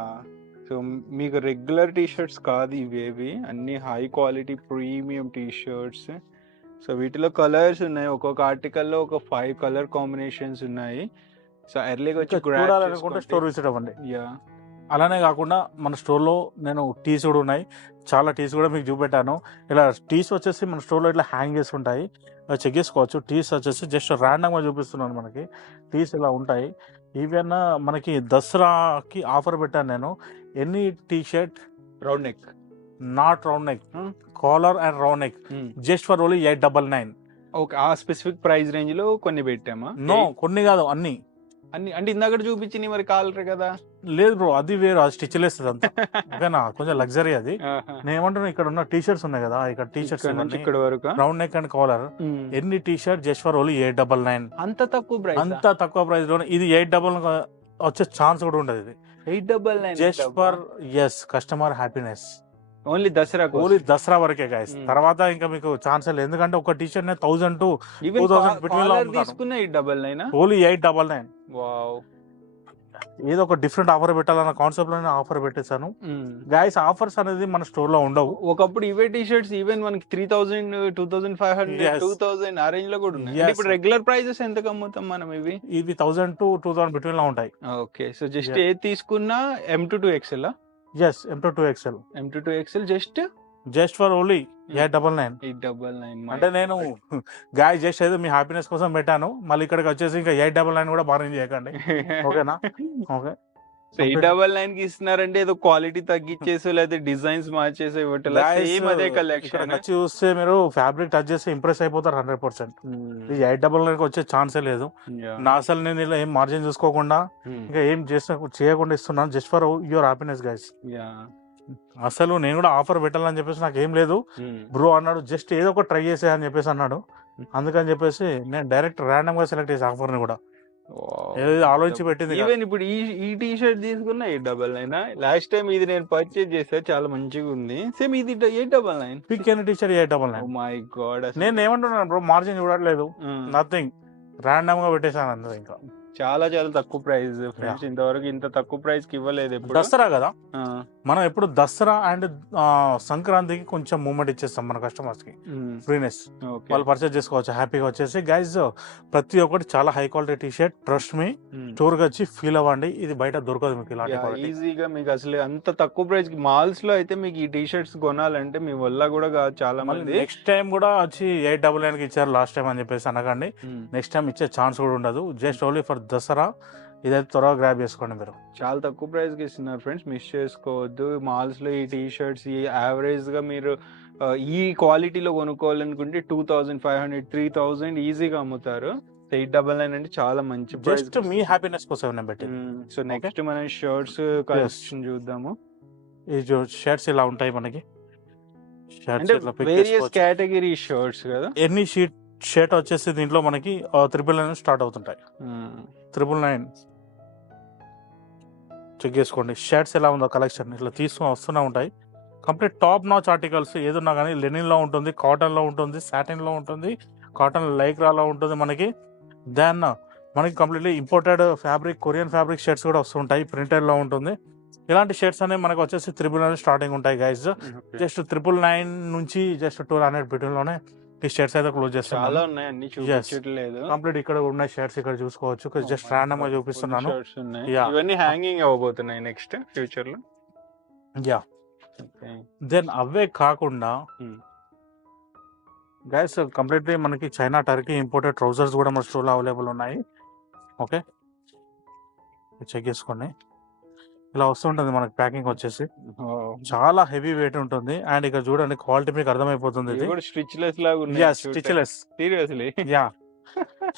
సో మీకు రెగ్యులర్ టీ షర్ట్స్ కాదు ఇవేవి, అన్ని high quality premium T shirts. So వీటిలో కలర్స్ ఉన్నాయి. ఒక్కొక్క ఆర్టికల్ లో ఒక 5 కలర్ కాంబినేషన్స్ ఉన్నాయి. సో ఎర్లీగా వచ్చి చూడాలనుకుంటే స్టోర్ విజిట్ అవ్వండి. యా. అలానే కాకుండా మన స్టోర్లో నేను టీస్ కూడా ఉన్నాయి. చాలా టీస్ కూడా మీకు చూపెట్టాను. ఇలా టీస్ వచ్చేసి మన స్టోర్లో ఇట్లా హ్యాంగ్ చేసి ఉంటాయి, చెక్ చేసుకోవచ్చు. టీస్ వచ్చేసి జస్ట్ ర్యాండమ్గా చూపిస్తున్నాను. మనకి టీస్ ఇలా ఉంటాయి. ఈవెన్ మనకి దసరాకి ఆఫర్ పెట్టాను నేను. Any T shirt round neck, not round neck, collar and round neck, just for only 899. Okay. ఆ స్పెసిఫిక్ ప్రైస్ రేంజ్ లో కొన్ని పెట్టామా? నో, కొన్ని కాదు, అన్ని. అంటే ఇందాక చూపించింది మరి కాలర్ కదా? లేదు బ్రో, అది వేరు, అది స్టిచ్ లేస్తుంది అంతా. ఓకేనా, కొంచెం లగ్జరీ అది. నేను ఏమంటున్నా, ఇక్కడ ఉన్న టీ షర్ట్స్ ఉన్నాయి కదా, ఇక్కడ టీ షర్ట్స్ ఇక్కడ వరకు రౌండ్ నెక్ అండ్ కాలర్, ఎన్ని T shirt just for only 899. అంత తక్కువ ప్రైస్? అంత తక్కువ ప్రైస్ లోనే ఇది 899 వచ్చే ఛాన్స్ కూడా ఉండదు. ఇది 899 just for customer happiness. Only Dasara, only Dasara వరకే గైస్. తర్వాత ఇంకా మీకు ఛాన్స్ లేదు. ఎందుకంటే ఒక టీ షర్ట్ 1000 to 2000 బిట్వీన్ లో తీసుకున్న 899. ఓన్లీ 899. వావ్. ఏదో ఒక డిఫరెంట్ ఆఫర్ పెట్టాలన్న కాన్సెప్ట్ లోనే ఆఫర్ పెట్టేశాను గైస్. ఆఫర్స్ అనేది మన స్టోర్ లో ఉండవు. ఒకప్పుడు ఇవే టీ షర్ట్స్ ఈవెన్ మనకి 3000, 2500, 2000 ఆ రేంజ్ లో కూడా ఉన్నాయి. ఇప్పుడు రెగ్యులర్ ప్రైజెస్ ఎంత అమ్ముతాం మనం? ఇవి 1000 to 2000 బిట్వీన్ లో ఉంటాయి. ఓకే. సో జస్ట్ ఏది తీసుకున్నా M2XL. M2XL. M2XL just for only 899. అంటే నేను గాయ జస్ట్ ఏదో మీ హ్యాపీనెస్ కోసం పెట్టాను. మళ్ళీ ఇక్కడికి వచ్చేసి ఇంకా 899 కూడా బార్గెన్ చేయకండి. ఓకేనా? ఓకే. 899 కి ఇస్తున్నారంటే ఏదో క్వాలిటీ తగ్గించేసి లేదా డిజైన్స్ మార్చేసి ఇవ్వట్లేదు. సేమ్ అదే కలెక్షన్. వచ్చి చూస్తే మీరు ఫ్యాబ్రిక్ టచ్ చేసి ఇంప్రెస్ అయిపోతారు 100%. ఈ 899 కి వచ్చే ఛాన్సే లేదు. నా అసలు నేను ఇలా ఏం మార్జిన్ చూసుకోకుండా ఇంకా ఏం చేయకుండా ఇస్తున్నాను. Just for your happiness guys. అసలు నేను కూడా ఆఫర్ పెట్టాలని చెప్పేసి నాకు ఏం లేదు. బ్రో అన్నాడు, జస్ట్ ఏదో ఒక ట్రై చేసే అని చెప్పేసి అన్నాడు. అందుకని చెప్పేసి నేను డైరెక్ట్ ర్యాండమ్ గా సెలెక్ట్ చేసే ఆఫర్ ని కూడా ఏదో ఆలోచించి పెట్టింది. ఈవెన్ ఇప్పుడు ఈ టీ షర్ట్ తీసుకున్నా 899. లాస్ట్ టైం ఇది నేను పర్చేజ్ చేసా, చాలా మంచిగా ఉంది. సేమ్ ఇది 899. Pick any T shirt 899. My God. నేను ఏమంటున్నాను బ్రో, మార్జిన్ చూడట్లేదు, నథింగ్, ర్యాండమ్ గా పెట్టేసాను అందరూ. ఇంకా చాలా తక్కువ ప్రైస్ ఫ్రెండ్స్. ఇంతవరకు ఇంత తక్కువ ప్రైస్ కి ఇవ్వలేదు. ఎప్పుడు దసరా కదా, మనం ఎప్పుడు దసరా అండ్ సంక్రాంతికి కొంచెం మూమెంట్ ఇచ్చేస్తాం మన కస్టమర్స్ కి, ఫ్రీనెస్. వాళ్ళు పర్చేస్ చేసుకోవచ్చు హ్యాపీగా వచ్చేసి. గైజ్ ప్రతి ఒక్కటి చాలా high quality T shirt. Trust me, store కి వచ్చి ఫీల్ అవ్వండి. ఇది బయట దొరకదు మీకు ఇలాంటి ఈజీగా. మీకు అసలు అంత తక్కువ ప్రైస్ కి మాల్స్ లో అయితే మీకు ఈ టీ షర్ట్స్ కొనాలంటే మీ వల్ల కూడా కాదు చాలా మంది. నెక్స్ట్ టైం కూడా వచ్చి 899 కి ఇచ్చారు లాస్ట్ టైం అని చెప్పేసి అనకండి. నెక్స్ట్ టైం ఇచ్చే ఛాన్స్ కూడా ఉండదు. Just only for Dasara. ఇదైతే త్వరగా గ్రాబ్ చేసుకోండి మీరు. చాలా తక్కువ ప్రైస్ కి ఇస్తున్నారు ఫ్రెండ్స్, మిస్ చేసుకోవద్దు. మాల్స్ లో ఈ టీ షర్ట్స్ ఈ యావరేజ్ గా మీరు ఈ క్వాలిటీలో కొనుక్కోవాలనుకుంటే 2500, 3000 ఈజీగా అమ్ముతారు. 899 అంటే చాలా మంచి ప్రైస్. జస్ట్ మీ హ్యాపీనెస్ కోసం నేను పెట్టింది. సో నెక్స్ట్ మనం షర్ట్స్ కలెక్షన్ చూద్దాము. ఈ షర్ట్స్ ఇలా ఉంటాయి మనకి. అంటే వేరియస్ కేటగిరీ షర్ట్స్ కదా. ఎన్ని షర్ట్ వచ్చేసి దీంట్లో మనకి 999 స్టార్ట్ అవుతుంటాయి. 999 చెక్ చేసుకోండి. షర్ట్స్ ఎలా ఉందో కలెక్షన్ ఇట్లా వస్తూనే ఉంటాయి. కంప్లీట్ టాప్ నాచ్ ఆర్టికల్స్ ఏదున్నా కానీ లెనిన్లో ఉంటుంది, కాటన్లో ఉంటుంది, సాటిన్లో ఉంటుంది, కాటన్ లైక్రాలో ఉంటుంది మనకి. దెన్ మనకి completely imported fabric, Korean fabric shirts కూడా వస్తుంటాయి, ప్రింటెడ్లో ఉంటుంది. ఇలాంటి షర్ట్స్ అనేవి మనకు వచ్చేసి 999 స్టార్టింగ్ ఉంటాయి గైస్. జస్ట్ 999 నుంచి జస్ట్ 1200 బిట్వీన్లోనే ఈ షర్ట్స్ అయితే క్లోజ్ చేస్తాను. చాలా ఉన్నాయి, అన్ని చూపించట్లేదు. కంప్లీట్ ఇక్కడ ఉన్న షర్ట్స్ ఇక్కడ చూసుకోవచ్చు. జస్ట్ ర్యాండమ్ గా చూపిస్తున్నాను. ఇవన్నీ హ్యాంగింగ్ అవ్వబోతున్నాయి నెక్స్ట్ ఫ్యూచర్ లో. యా, దెన్ అవే కాకుండా గైస్ కంప్లీట్లీ మనకి చైనా, టర్కీ ఇంపోర్టెడ్ ట్రౌజర్స్ కూడా మన స్టోర్లో అవైలబుల్ ఉన్నాయి. ఓకే, చెక్ చేసుకోండి. ఇలా వస్తుంటుంది మనకి ప్యాకింగ్ వచ్చేసి. చాలా హెవీ వెయిట్ ఉంటుంది. అండ్ ఇక్కడ చూడండి క్వాలిటీ మీకు అర్థమైపోతుంది. స్టిచ్లెస్ లాగా ఉన్నాయి. Stitchless, seriously. యా,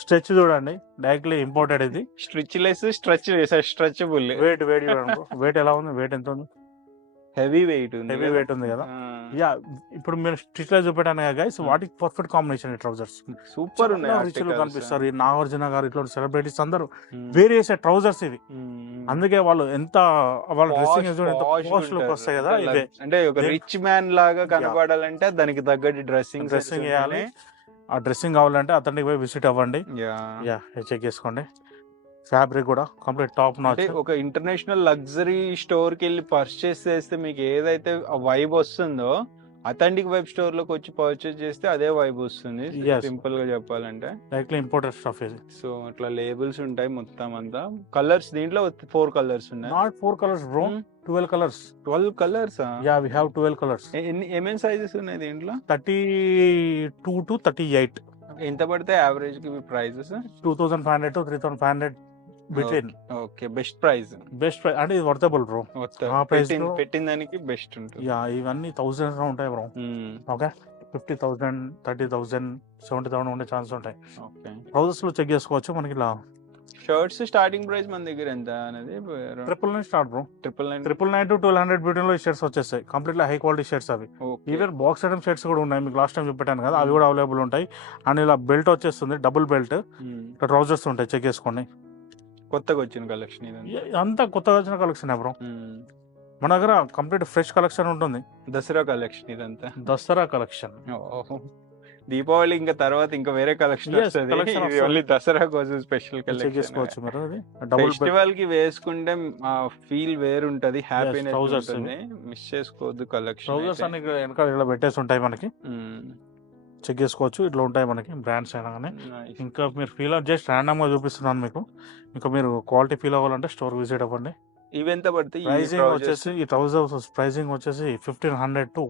స్ట్రెచ్ చూడండి, డైరెక్ట్లీ ఇంపోర్టెడ్ ఇది. స్ట్రెచ్లెస్, స్ట్రెచబుల్. వెయిట్ చూడండి, వెయిట్ ఎలా ఉంది, వెయిట్ ఎంత ఉంది? హెవీ వెయిట్ ఉంది కదా. యా, ఇప్పుడు మీరు స్టిచ్ లో చూపెట్టాను కదా గైస్, వాటికి పర్ఫెక్ట్ కాంబినేషన్ ఈ ట్రౌజర్స్. సూపర్ ఉన్నాయి, రిచ్ కనిపిస్తారు. నాగార్జున గారు ఇట్లా సెలబ్రిటీస్ అందరూ వేరే చేసే ట్రౌజర్స్ ఇవి. అందుకే వాళ్ళు ఎంత వాళ్ళ డ్రెస్సింగ్ పాష్ లుక్ వస్తాయి కదా. ఇవే అంటే ఒక రిచ్ మ్యాన్ లాగా కనపడాలంటే దానికి తగ్గట్టు డ్రెస్సింగ్ వేయాలి. ఆ డ్రెస్సింగ్ కావాలంటే అతనికి పోయి విజిట్ అవ్వండి. యా, చెక్ చేసుకోండి. ఫ్యాబ్రిక్ కూడా కంప్లీట్ టాప్ నాచ్. ఒక ఇంటర్నేషనల్ లగ్జరీ స్టోర్ కి వెళ్ళి పర్చేస్ చేస్తే మీకు ఏదైతే వైబ్ వస్తుందో అథెంటిక్ వైబ్ స్టోర్ లోకి వచ్చి పర్చేస్ చేస్తే అదే వైబ్ వస్తుంది. సింపుల్ గా చెప్పాలంటే డైరెక్ట్లీ ఇంపోర్టెడ్ స్టఫ్ ఇది. సో అట్లా లేబుల్స్ ఉంటాయి మొత్తం అంతా. కలర్స్ దీంట్లో 4 కలర్స్ ఉన్నాయి. Not 4 colours bro, 12 colours. 12 colours? Yeah, we have 12 colours. ఏమేం సైజెస్ ఉన్నాయి దీంట్లో? 32 to 38. ఎంత పడితే యావరేజ్ కి prices? 2500 to 3500 between. Okay, best price అంటే ఇది వర్తబుల్ బ్రో. ఆ ప్రైస్ పెట్టిన దానికి బెస్ట్ ఉంటుంది. యా, ఇవన్నీ 1000s లో ఉంటాయి బ్రో. ఓకే, 50,000, 30,000, 70,000 ఉండే ఛాన్స్ ఉంటాయి. ఓకే, ట్రౌజర్స్ లో చెక్ చేసుకోవచ్చు. మనకి ఇలా షర్ట్స్ స్టార్టింగ్ ప్రైస్ మన దగ్గర ఎంత అనేది? 999 స్టార్ట్ బ్రో. 999 to 1200 బిట్వీన్ లో షర్ట్స్ వచ్చేస్తాయి. కంప్లీట్లీ హై క్వాలిటీ షర్ట్స్ అవి. ఈవెన్ బాక్స్ ఐటమ్ షర్ట్స్ కూడా ఉన్నాయి, మీకు లాస్ట్ టైం చెప్పాను కదా, అవి కూడా అవైలబుల్ ఉంటాయి. అండ్ ఇలా బెల్ట్ వచ్చేస్తుంది, డబుల్ బెల్ట్. ట్రౌజర్స్ ఉంటాయి, చెక్ చేసుకోండి. కొత్తగా వచ్చిన కలెక్షన్ అంతా కొత్తగా వచ్చిన కలెక్షన్ బ్రో. మన దగ్గర కంప్లీట్ ఫ్రెష్ కలెక్షన్ ఉంటుంది. దసరా కలెక్షన్ ఇదంతా. దసరా కలెక్షన్. దీపావళి ఇంకా తర్వాత ఇంకా వేరే కలెక్షన్ వస్తుంది. దసరా కోసం స్పెషల్ కలెక్షన్. ఫెస్టివల్ కి వేసుకుంటే ఫీల్ వేరుంటది, హ్యాపీనెస్ ఉంటుంది. మిస్ చేసుకోవద్దు కలెక్షన్. ట్రౌజర్స్ అన్ని వెనకాల ఇలా పెట్టేసి ఉంటాయి మనకి, చెక్ చేసుకోవచ్చు. ఇట్లా ఉంటాయి మనకి బ్రాండ్స్ అయినా కానీ. ఇంకా మీరు ఫీల్ జస్ట్ ర్యాండమ్ గా చూపిస్తున్నాను మీకు. ఇంకా మీరు క్వాలిటీ ఫీల్ అవ్వాలంటే స్టోర్ విజిట్ అవ్వండి. ఇవి ఎంత పడుతుంది? ప్రైసింగ్ వచ్చేసి ఈ ట్రౌజర్స్ ప్రైసింగ్ వచ్చేసి 1500 to.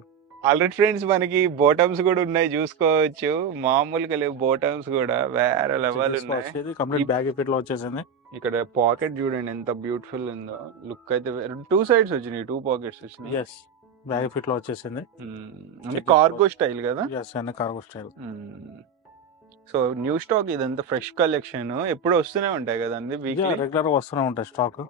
ఆల్రెడీ ఫ్రెండ్స్ మనకి బాటమ్స్ కూడా ఉన్నాయి, చూసుకోవచ్చు. మామూలుగా లేవు బాటమ్స్ కూడా, వేరే లెవెల్ ఉన్నాయి. కంప్లీట్ బ్యాగ్ ఫిట్ లో వచ్చేసింది. ఇక్కడ పాకెట్ చూడండి ఎంత బ్యూటిఫుల్ ఉందో. లుక్ అయితే 2 సైడ్స్ వచ్చినాయి, 2 పాకెట్స్ వచ్చినాయి. ఎస్, బ్యాగ్ ఫిట్ లో వచ్చేసింది. కార్గో స్టైల్ కదా. Cargo style. So new stock ఇదంతా ఫ్రెష్ కలెక్షన్ ఎప్పుడు వస్తూనే ఉంటాయి కదా అండి, రెగ్యులర్ గా వస్తూనే ఉంటాయి స్టాక్.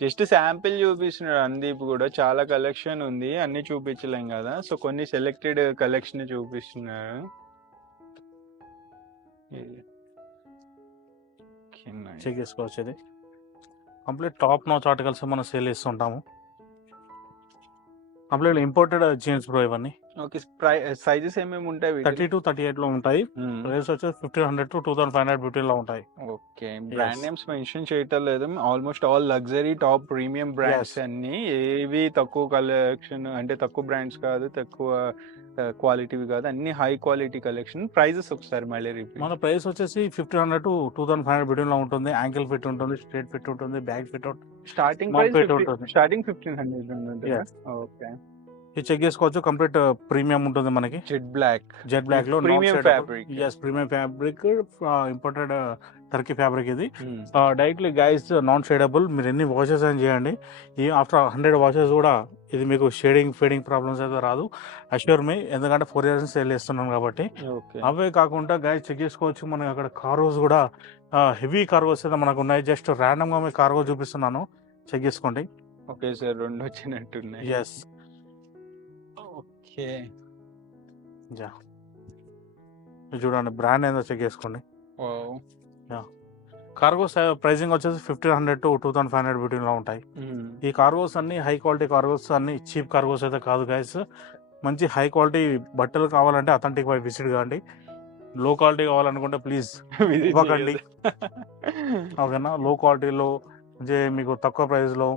జస్ట్ శాంపిల్ చూపిస్తున్నాడు అందీప్ కూడా, చాలా కలెక్షన్ ఉంది, అన్ని చూపించలేం కదా. సో కొన్ని సెలెక్టెడ్ కలెక్షన్ చూపిస్తున్నారు. చెక్ చేసుకోవచ్చు. ఇది కంప్లీట్ టాప్ నాచ్ ఆర్టికల్స్ మనం సేల్ చేస్తుంటాము. కంప్లీట్ ఇంపోర్టెడ్ జీన్స్ బ్రో ఇవన్నీ. ఓకే, సైజెస్ ఏమేమి ఉంటాయి? 30 to 38 లో ఉంటాయి. ప్రైస్ వచ్చేసి 1500 to 2500 బిట్వీన్ లో ఉంటాయి. ఓకే, బ్రాండ్ నేమ్స్ మెన్షన్ చేయటం లేదు. Almost all luxury top premium brands అన్ని. ఏవి తక్కువ కలెక్షన్ అంటే తక్కువ బ్రాండ్స్ కాదు, తక్కువ క్వాలిటీవి కాదు, అన్ని హై క్వాలిటీ కలెక్షన్. ప్రైజెస్ ఒకసారి మళ్ళీ రిపీట్. మన ప్రైస్ వచ్చేసి 1500 to 2500 బిట్వీన్ లో ఉంటుంది. యాంకిల్ ఫిట్ ఉంటుంది, స్ట్రేట్ ఫిట్ ఉంటుంది, బ్యాక్ ఫిట్ ఉంటుంది. స్టార్టింగ్ 1500 ఉంటుంది. ఓకే, ఇది చెక్ చేసుకోవచ్చు. కంప్లీట్ ప్రీమియం ఉంటుంది మనకి. జెట్ బ్లాక్ లో premium fabric. Premium fabric, imported Turkey fabric. ఇది డైరెక్ట్లీ గైస్ నాన్ షేడబుల్. మీరు ఎన్ని వాషెస్ అని చేయండి, ఆఫ్టర్ 100 వాషెస్ కూడా ఇది మీకు ఫీడింగ్ ప్రాబ్లమ్స్ అయితే రాదు, అష్యూర్ మీ, ఎందుకంటే 4 years సేల్ చేస్తున్నాం కాబట్టి. అవే కాకుండా గైస్ చెక్ చేసుకోవచ్చు, మనకి అక్కడ కార్గోస్ కూడా హెవీ కార్గోస్ అయితే మనకు ఉన్నాయి. జస్ట్ ర్యాండమ్గా మీకు కార్గో చూపిస్తున్నాను, చెక్ చేసుకోండి. Okay sir, 2 వచ్చినట్టున్నాయి. ఎస్, ఓకే చూడండి బ్రాండ్ ఏందో చెక్ చేసుకోండి. వావ్. కార్గోస్ ప్రైసింగ్ వచ్చేసి 1500 to 2500 బిట్వీన్లో ఉంటాయి. ఈ కార్గోస్ అన్ని హై క్వాలిటీ కార్గోస్, అన్ని చీప్ కార్గోస్ అయితే కాదు గైస్. మంచి హై క్వాలిటీ బట్టలు కావాలంటే అథెంటిక్ బై విజిట్ కాండి. లో క్వాలిటీ కావాలనుకుంటే ప్లీజ్ ఇవ్వకండి. ఓకేనా, లో క్వాలిటీలో మీకు తక్కువ ప్రైస్లో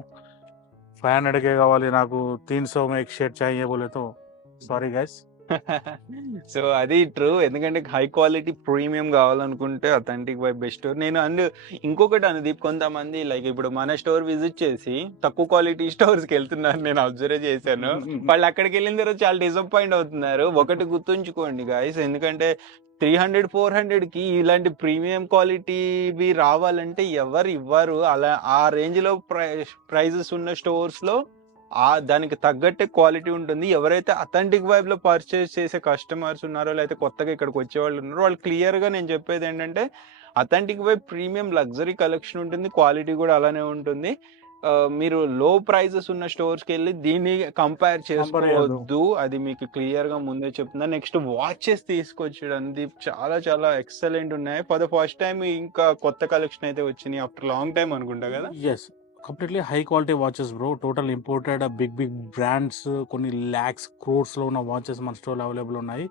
500 కావాలి, నాకు 300 में एक शर्ट चाहिए बोले तो సారీ గైస్. సో అది ట్రూ, ఎందుకంటే హై క్వాలిటీ ప్రీమియం కావాలనుకుంటే అథెంటిక్ బై బెస్ట్ స్టోర్. నేను ఇంకొకటి అనుదీప్, కొంతమంది లైక్ ఇప్పుడు మన స్టోర్ విజిట్ చేసి తక్కువ క్వాలిటీ స్టోర్స్కి వెళ్తున్నారు, నేను అబ్జర్వ్ చేశాను. వాళ్ళు అక్కడికి వెళ్ళిన తర్వాత చాలా డిసప్పాయింట్ అవుతున్నారు. ఒకటి గుర్తుంచుకోండి గాయస్, ఎందుకంటే 300-400కి ఇలాంటి ప్రీమియం క్వాలిటీవి రావాలంటే ఎవరు ఇవ్వరు. అలా ఆ రేంజ్లో ప్రైజెస్ ఉన్న స్టోర్స్లో దానికి తగ్గట్టే క్వాలిటీ ఉంటుంది. ఎవరైతే అథెంటిక్ వైబ్లో పర్చేస్ చేసే కస్టమర్స్ ఉన్నారో, లేకపోతే కొత్తగా ఇక్కడికి వచ్చే వాళ్ళు ఉన్నారో, వాళ్ళు క్లియర్గా నేను చెప్పేది ఏంటంటే authentic vibe premium luxury collection ఉంటుంది, క్వాలిటీ కూడా అలానే ఉంటుంది. మీరు లో ప్రైజెస్ ఉన్న స్టోర్స్కి వెళ్ళి దీన్ని కంపేర్ చేసుకోవద్దు, అది మీకు క్లియర్గా ముందే చెప్తున్నా. నెక్స్ట్ వాచెస్ తీసుకొచ్చాడు చాలా చాలా ఎక్సలెంట్ ఉన్నాయి. ఫర్ ద ఫస్ట్ టైం ఇంకా కొత్త కలెక్షన్ అయితే వచ్చినాయి ఆఫ్టర్ లాంగ్ టైం అనుకుంటా కదా. Yes, completely high quality watches bro, total imported big brands, కొన్ని ల్యాక్స్ క్రోర్స్లో ఉన్న వాచెస్ మన స్టోర్లో అవైలబుల్ ఉన్నాయి.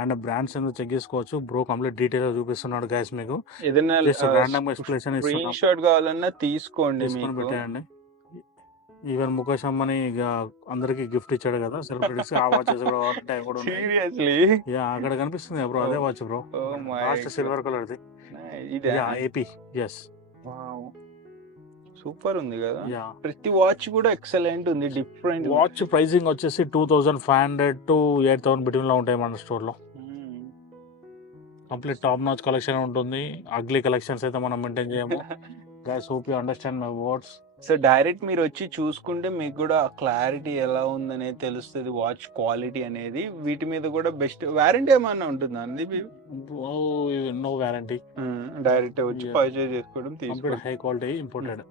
అండ్ బ్రాండ్స్ ఎందుకు చెక్ చేసుకోవచ్చు బ్రో, కంప్లీట్ డీటెయిల్ చూపిస్తున్నాడు గైస్. మీకు ఏదైనా ర్యాండమ్ ఎక్స్ప్లెనేషన్ స్క్రీన్ షాట్ కావాలన్నా తీసుకోండి, పెట్టేయండి. ఈవెన్ ముఖేష్ అంబానీ ఇక అందరికి గిఫ్ట్ ఇచ్చాడు కదా సెలబ్రిటీస్, ఆ వాచెస్ కూడా సీరియస్లీ అక్కడ కనిపిస్తుంది బ్రో, అదే watch bro, last silver colour ది, ఏపీ. ఎస్, సూపర్ ఉంది కదా. ప్రతి వాచ్ కూడా ఎక్సలెంట్ ఉంది, డిఫరెంట్. వాచ్ ప్రైసింగ్ వచ్చేసి 2500 to 8000 బిట్వీన్ లో ఉంటాయి మన స్టోర్ లో. కంప్లీట్ టాప్ నాచ్ కలెక్షన్ ఉంటుంది, అగ్లీ కలెక్షన్స్ అయితే మనం మెయింటైన్ చేయము. Guys hope you understand my words. So direct మీరు వచ్చి చూసుకుంటే మీకు కూడా క్లారిటీ ఎలా ఉందనేది తెలుస్తుంది, వాచ్ క్వాలిటీ అనేది. వీటి మీద కూడా బెస్ట్ వారంటీ ఏమన్నా ఉంటుందా అండి? నో వారంటీ, డైరెక్ట్ వచ్చి పర్చేజ్ చేసుకోవడం, తీసుకోవడం. హై క్వాలిటీ ఇంపోర్టెడ్,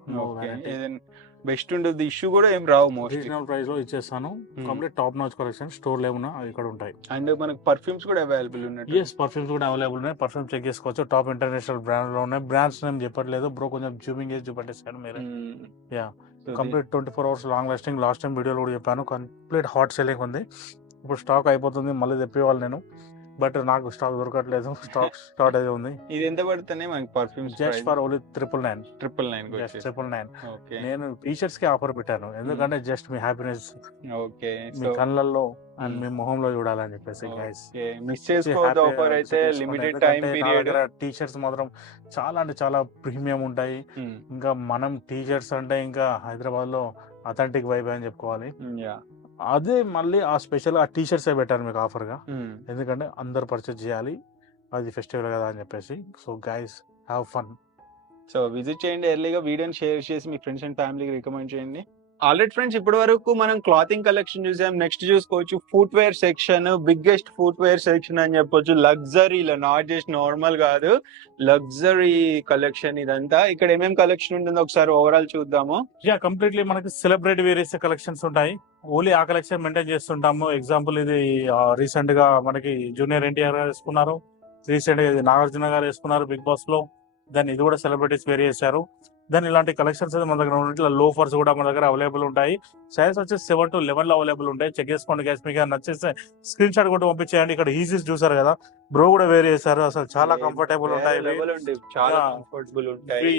ఏదైనా బెస్ట్ ఉంటుంది, ఇష్యూ కూడా ఏం రావు. రీజనబుల్ ప్రైస్ లో ఇచ్చేస్తాను. Complete top notch collection store లేవునా అవి ఇక్కడ ఉంటాయి. అండ్ మనకు పర్ఫ్యూమ్స్ కూడా అవైలబుల్ ఉన్నాయి. ఎస్, పర్ఫ్యూమ్స్ కూడా అవైలబుల్ ఉన్నాయి. పర్ఫ్యూమ్ చెక్ చేసుకోవచ్చు, టాప్ ఇంటర్నేషనల్ బ్రాండ్ లో ఉన్నాయి. బ్రాండ్స్ నేమ్ చెప్పట్లేదు బ్రో, కొంచెం జూమింగ్ చేసి చూపెట్టేసాను మీరు. Yeah, complete 24 hours long lasting. Last time వీడియోలో కూడా చెప్పాను, కంప్లీట్ హాట్ సెల్లింగ్ ఉంది. ఇప్పుడు స్టాక్ అయిపోతుంది, మళ్ళీ తెప్పేవాళ్ళు నేను, బట్ నాకు స్టాక్ దొరకట్లేదు. స్టాక్ స్టార్ట్ అయితే ఉంది. ఇది ఎంత పడుతున్నాయి మనకి పర్ఫ్యూమ్స్? Just for only 999. నేను టీషర్ట్స్ కి ఆఫర్ పెట్టాను, ఎందుకంటే జస్ట్ మీ హ్యాపీనెస్ మీ కళ్ళల్లో అండ్ మీ మొహంలో చూడాలని చెప్పేసి. గైస్ మిస్ చేసుకోవద్దు ఆఫర్ అయితే, లిమిటెడ్ టైం పీరియడ్. టీషర్ట్స్ మాత్రం చాలా అంటే చాలా ప్రీమియం ఉంటాయి. ఇంకా మనం టీషర్ట్స్ అంటే ఇంకా హైదరాబాద్ లో అథెంటిక్ వైబ్ అని చెప్పుకోవాలి. అదే మళ్ళీ ఆ స్పెషల్ ఆ టీషర్ట్స్ పెట్టాను మీకు ఆఫర్ గా, ఎందుకంటే అందరు పర్చేజ్ చేయాలి, అది ఫెస్టివల్ కదా అని చెప్పేసి. So guys have fun. So visit చేయండి ఎర్లీగా, వీడియోని షేర్ చేసి మీ ఫ్రెండ్స్ అండ్ ఫ్యామిలీకి రికమెండ్ చేయండి. ఆల్రెడీ ఫ్రెండ్స్, ఇప్పటి వరకు మనం క్లాతింగ్ కలెక్షన్ చూసాం. నెక్స్ట్ చూసుకోవచ్చు footwear section, biggest footwear section అని చెప్పొచ్చు. లగ్జరీలో, నాట్ జస్ట్ నార్మల్ కాదు, లగ్జరీ కలెక్షన్ ఇదంతా. ఇక్కడ ఏమేం కలెక్షన్ ఉంటుందో ఒకసారి ఓవరాల్ చూద్దాము. కంప్లీట్లీ మనకి సెలబ్రిటీ వేరియస్ కలెక్షన్స్ ఉంటాయి. ఓన్లీ ఆ కలెక్షన్ మెయింటైన్ చేస్తుంటాము. ఎగ్జాంపుల్ ఇది రీసెంట్ గా మనకి జూనియర్ ఎన్టీఆర్ గారు వేసుకున్నారు, రీసెంట్ గా ఇది నాగార్జున గారు వేసుకున్నారు బిగ్ బాస్ లో. దాన్ని ఇది కూడా సెలబ్రిటీస్ వేర్ చేశారు. దాని ఇలాంటి కలెక్షన్స్ అయితే మన దగ్గర ఉన్నాయి. లోఫర్స్ కూడా మన దగ్గర అవైలబుల్ ఉంటాయి. సైజ్ వచ్చేసి 7 to 11 లో అవైలబుల్ ఉంటాయి. చెక్ చేసుకోండి గైస్, మీకు నచ్చేస్తే స్క్రీన్ షాట్ కూడా పంపించేయండి. ఇక్కడ ఈజీస్ చూసారు కదా, బ్రో కూడా వేర్ చేశారు. అసలు చాలా కంఫర్టబుల్ ఉంటాయి, చాలా కంఫర్టబుల్ ఉంటాయి.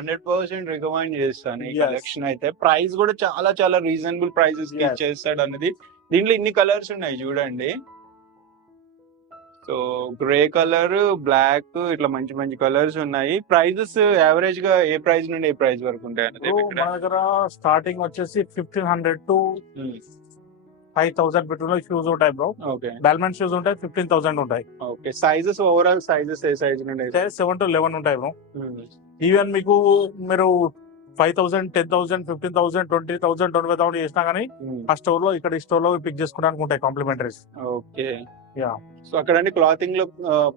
100% రికమెండ్ చేస్తాను ఈ కలెక్షన్ అయితే. ప్రైస్ కూడా చాలా చాలా రీజనబుల్ ప్రైసెస్ చేస్తాడు అన్నది. దీంట్లో ఇన్ని కలర్స్ ఉన్నాయి చూడండి. సో గ్రే కలర్, బ్లాక్, ఇట్లా మంచి మంచి కలర్స్ ఉన్నాయి. ప్రైజెస్ యావరేజ్ గా ఏ ప్రైస్ నుండి ఏ ప్రైస్ వరకు ఉంటాయి? మన దగ్గర స్టార్టింగ్ వచ్చేసి 1500 to 5000 బిట్వీన్ లో షూస్ ఉంటాయి బ్రో. ఓకే, బాల్మెన్ షూస్ ఉంటాయి, 15,000 ఉంటాయి. ఓకే, సైజెస్ ఓవరాల్ సైజెస్ ఏ సైజ్ నుండి? 7 to 11 ఉంటాయి బ్రో. ఈవెన్ మీకు మీరు 5,000, 10,000, 15,000, 20,000, 25,000 చేసినా కానీ ఆ స్టోర్ లో ఇక్కడ ఈ స్టోర్ లో పిక్ చేసుకోవడానికి ఉంటాయి కాంప్లిమెంటరీస్. ఓకే. యా, సో అక్కడ క్లాతింగ్ లో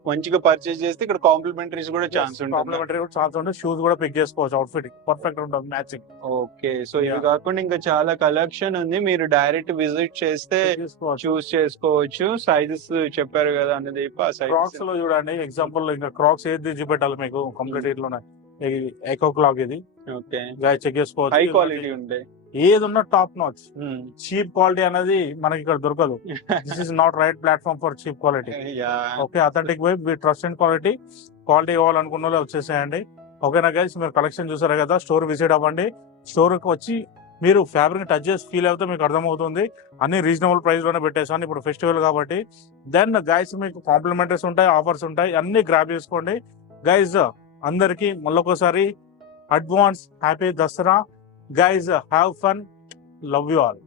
మంచిగా పర్చేస్ చేస్తే ఇక్కడ కాంప్లిమెంటరీస్ కూడా ఛాన్స్ ఉంటుంది. కాంప్లిమెంటరీ కూడా ఛాన్స్ ఉంటుంది. షూస్ కూడా పిక్ చేసుకోవచ్చు, అవుట్ఫిట్ పర్ఫెక్ట్ ఉంటుంది, మ్యాచింగ్. ఓకే. సో ఇవి కాకుండా ఇంకా చాలా కలెక్షన్ ఉంది, మీరు డైరెక్ట్ విజిట్ చేస్తే చూస్ చేసుకోవచ్చు. సైజెస్ చెప్పారు కదా అనుదీప్, ఆ క్రాక్స్ సైజెస్. లో చూడండి, ఎగ్జాంపుల్ ఇంకా క్రాక్స్ ఏది చూపెట్టాలి మీకు కంప్లీట్ ఇట్లోనే. ఎకో క్లాక్ ఇది ఓకే. చెక్ హై చేసుకోవచ్చు. క్వాలిటీ ఉంటాయి. ఏది ఉన్నా టాప్ నాచ్. చీప్ క్వాలిటీ అనేది మనకి ఇక్కడ దొరకదు. This is not right platform for cheap quality. Okay, authentic way we trust and quality కావాలనుకున్న వాళ్ళు వచ్చేసేయండి. ఓకేనా గైస్, మీరు కలెక్షన్ చూసారు కదా, స్టోర్ విజిట్ అవ్వండి. స్టోర్ కి వచ్చి మీరు ఫ్యాబ్రిక్ టచ్ చేసి ఫీల్ అవుతే మీకు అర్థమవుతుంది. అన్ని రీజనబుల్ ప్రైస్ లోనే పెట్టేసాను ఇప్పుడు ఫెస్టివల్ కాబట్టి. దెన్ గైస్ మీకు కాంప్లిమెంటరీస్ ఉంటాయి, ఆఫర్స్ ఉంటాయి, అన్ని గ్రాప్ చేసుకోండి గైస్. అందరికి మళ్ళొకసారి advance happy Dasara guys. Have fun, love you all.